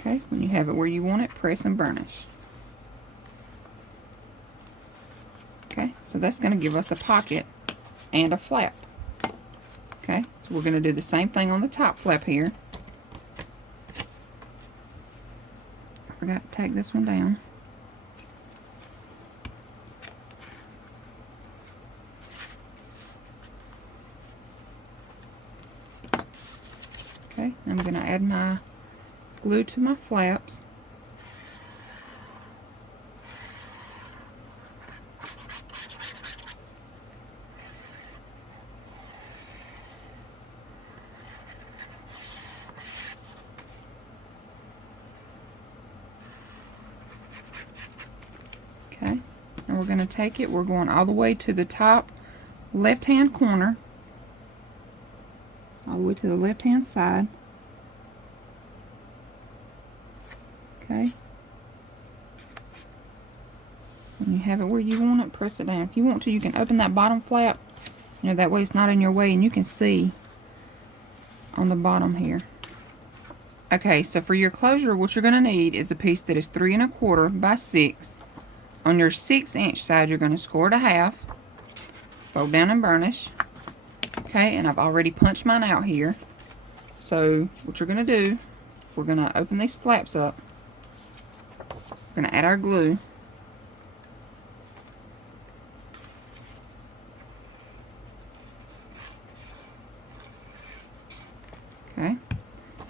Okay, when you have it where you want it, press and burnish. Okay, so that's going to give us a pocket and a flap. Okay, so we're going to do the same thing on the top flap here. I forgot to take this one down. Okay, I'm going to add my glue to my flaps. Okay, and we're going to take it, we're going all the way to the top left hand corner, all the way to the left hand side. Okay, when you have it where you want it, press it down. If you want to, you can open that bottom flap, you know, that way it's not in your way and you can see on the bottom here. Okay, so for your closure, what you're going to need is a piece that is 3 1/4 by 6. On your 6-inch side, you're going to score it a half, fold down and burnish. Okay, and I've already punched mine out here. So what you're going to do, we're going to open these flaps up. We're going to add our glue.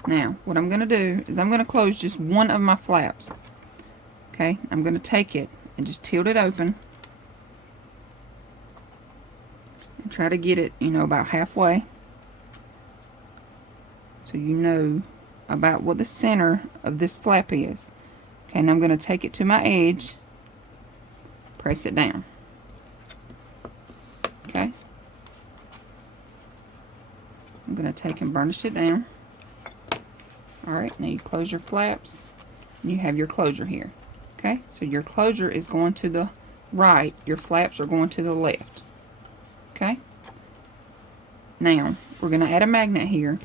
Now, what I'm going to do is I'm going to close just one of my flaps. Okay, I'm going to take it and just tilt it open. And try to get it, you know, about halfway. So you know about what the center of this flap is. Okay, and I'm going to take it to my edge. Press it down. Okay. I'm going to take and burnish it down. Alright, now you close your flaps. And you have your closure here. Okay, so your closure is going to the right. Your flaps are going to the left. Okay. Now, we're going to add a magnet here.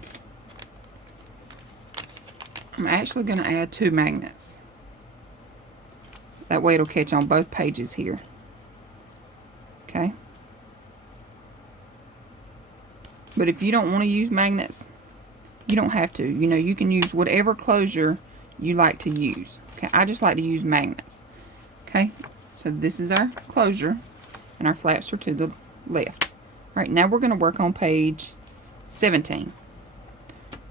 I'm actually going to add 2 magnets. That way it'll catch on both pages here. Okay. But if you don't want to use magnets, you don't have to. You know, you can use whatever closure you like to use. Okay, I just like to use magnets. Okay, so this is our closure, and our flaps are to the left. Right, now we're going to work on page 17.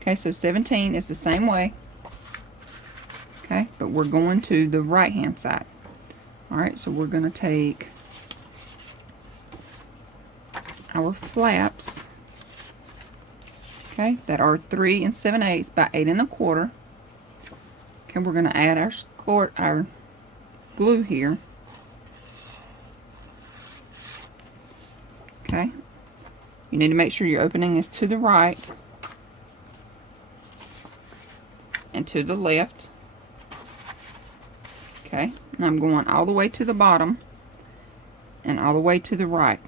Okay, so 17 is the same way. Okay, but we're going to the right hand side. Alright, so we're going to take our flaps, okay, that are 3 7/8 by 8 1/4. Okay, we're going to add our glue here. Okay, you need to make sure your opening is to the right and to the left. Okay, and I'm going all the way to the bottom and all the way to the right.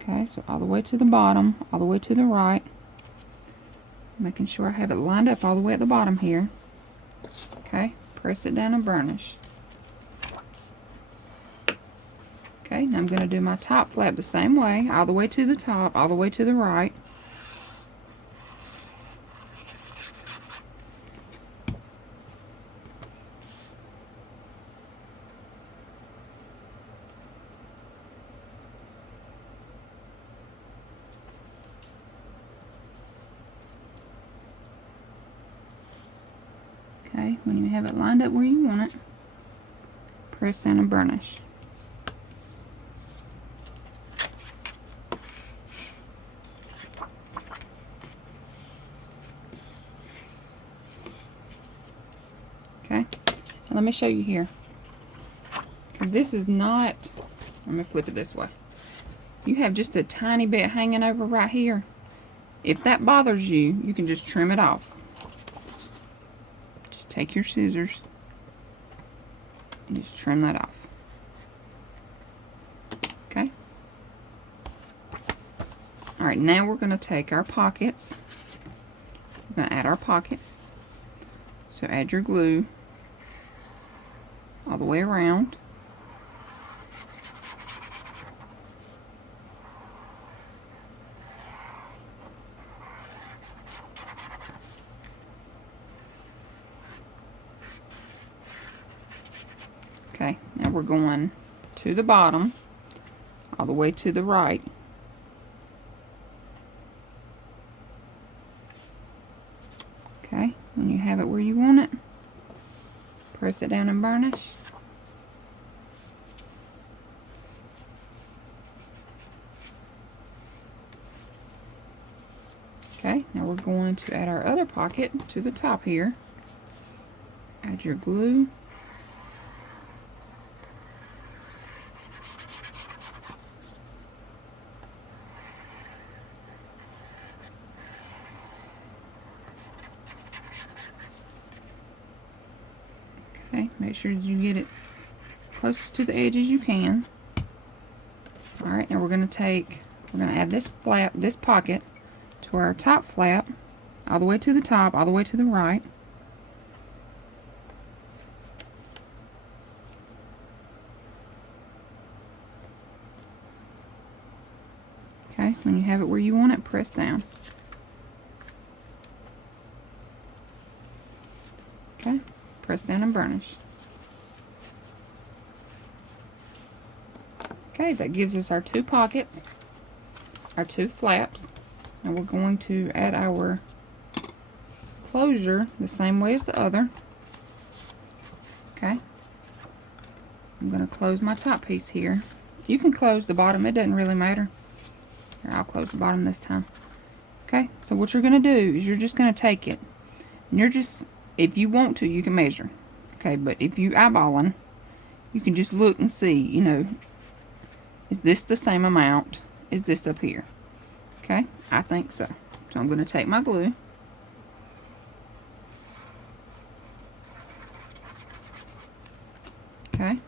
Okay, so all the way to the bottom, all the way to the right. Making sure I have it lined up all the way at the bottom here. Okay, press it down and burnish. Okay, now I'm going to do my top flap the same way, all the way to the top, all the way to the right. Okay, when you have it lined up where you want it, press down and burnish. Okay, now let me show you here. This is not, let me flip it this way. You have just a tiny bit hanging over right here. If that bothers you, you can just trim it off. Take your scissors and just trim that off. Okay. Alright, now we're going to take our pockets. We're going to add our pockets. So add your glue all the way around. Okay, now we're going to the bottom, all the way to the right. Okay, when you have it where you want it, press it down and burnish. Okay, now we're going to add our other pocket to the top here. Add your glue. Okay, make sure you get it close to the edge as you can. Alright, now we're going to add this flap, this pocket, to our top flap, all the way to the top, all the way to the right. Okay, when you have it where you want it, press down. Okay, press down and burnish. Okay, that gives us our 2 pockets, our 2 flaps. Now we're going to add our closure the same way as the other. Okay. I'm going to close my top piece here. You can close the bottom, it doesn't really matter. Here, I'll close the bottom this time. Okay, so what you're going to do is you're just going to take it, and you're just, if you want to, you can measure. Okay, but if you eyeballing, you can just look and see, you know, is this the same amount as this up here? Okay, I think so. So I'm going to take my glue. Okay,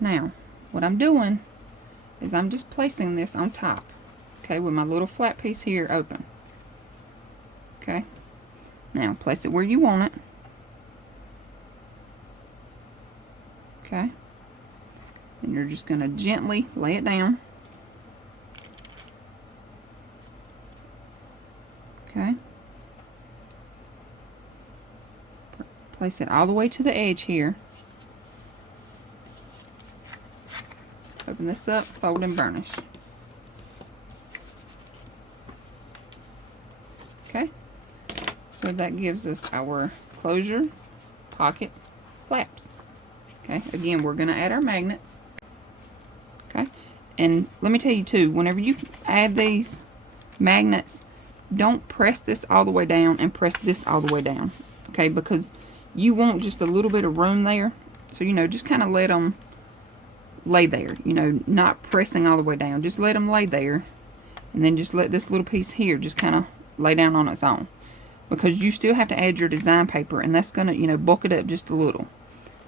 now what I'm doing is I'm just placing this on top. Okay, with my little flat piece here open. Okay, now place it where you want it. Okay, and you're just going to gently lay it down. Okay, place it all the way to the edge here. Open this up, fold and burnish. Okay, so that gives us our closure, pockets, flaps. Okay, again, we're going to add our magnets. Okay, and let me tell you too, whenever you add these magnets, don't press this all the way down and press this all the way down. Okay, because you want just a little bit of room there. So, you know, just kind of let them lay there. You know, not pressing all the way down. Just let them lay there. And then just let this little piece here just kind of lay down on its own, because you still have to add your design paper, and that's gonna, you know, bulk it up just a little.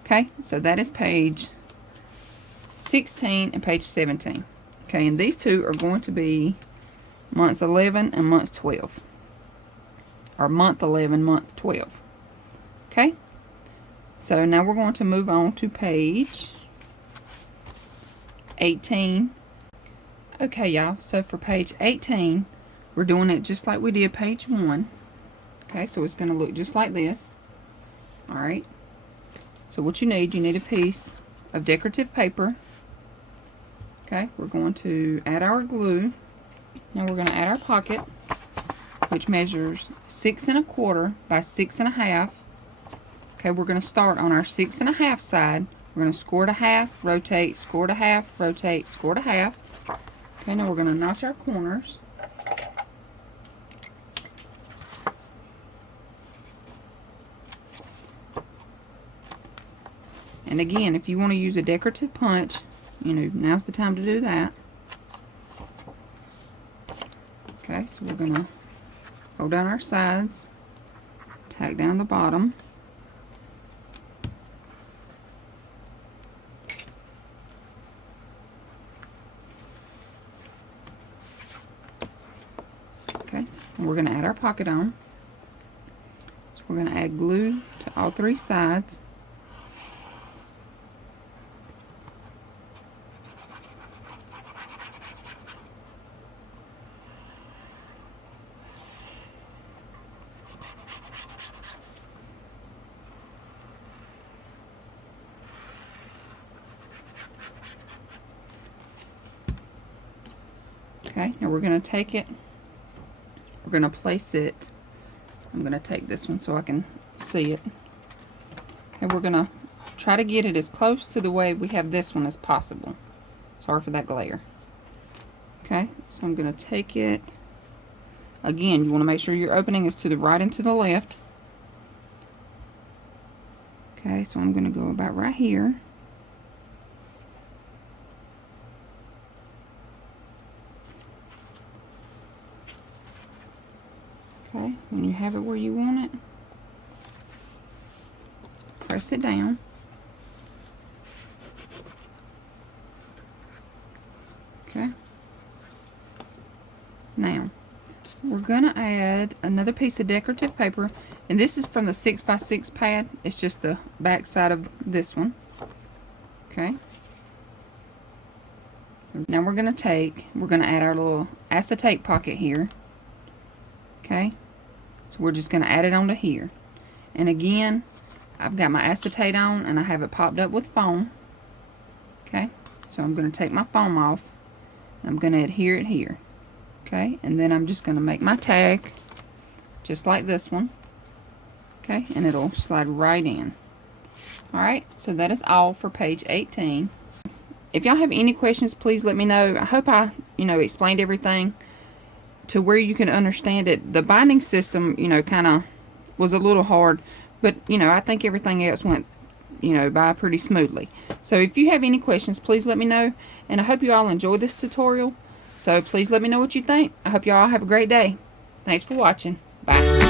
Okay, so that is page 16 and page 17. Okay, and these two are going to be months 11 and months 12, or month 11, month 12. Okay, so now we're going to move on to page 18. Okay, y'all, so for page 18, we're doing it just like we did page 1. Okay, so it's going to look just like this. Alright, so what you need a piece of decorative paper. Okay, we're going to add our glue. Now we're going to add our pocket, which measures 6 1/4 by 6 1/2. Okay, we're going to start on our 6 1/2 side. We're going to score it a half, rotate, score it a half, rotate, score it a half. Okay, now we're going to notch our corners. And again, if you want to use a decorative punch, you know, now's the time to do that. Okay, so we're going to go down our sides, tack down the bottom. Okay, and we're going to add our pocket on. So we're going to add glue to all 3 sides. Okay, now we're going to take it, we're going to place it, I'm going to take this one so I can see it. Okay, we're going to try to get it as close to the way we have this one as possible. Sorry for that glare. Okay, so I'm going to take it, again, you want to make sure your opening is to the right and to the left. Okay, so I'm going to go about right here. Okay, when you have it where you want it, press it down. Okay. Now, we're going to add another piece of decorative paper, and this is from the 6x6 pad. It's just the back side of this one. Okay. Now we're going to add our little acetate pocket here. Okay. So we're just going to add it onto here. And again, I've got my acetate on and I have it popped up with foam. Okay. So I'm going to take my foam off and I'm going to adhere it here. Okay, and then I'm just going to make my tag just like this one. Okay, and it'll slide right in. Alright, so that is all for page 18. If y'all have any questions, please let me know. I hope I, explained everything to where you can understand it. The binding system, kind of was a little hard, but, I think everything else went, by pretty smoothly. So if you have any questions, please let me know, and I hope you all enjoyed this tutorial. So please let me know what you think. I hope you all have a great day. Thanks for watching. Bye.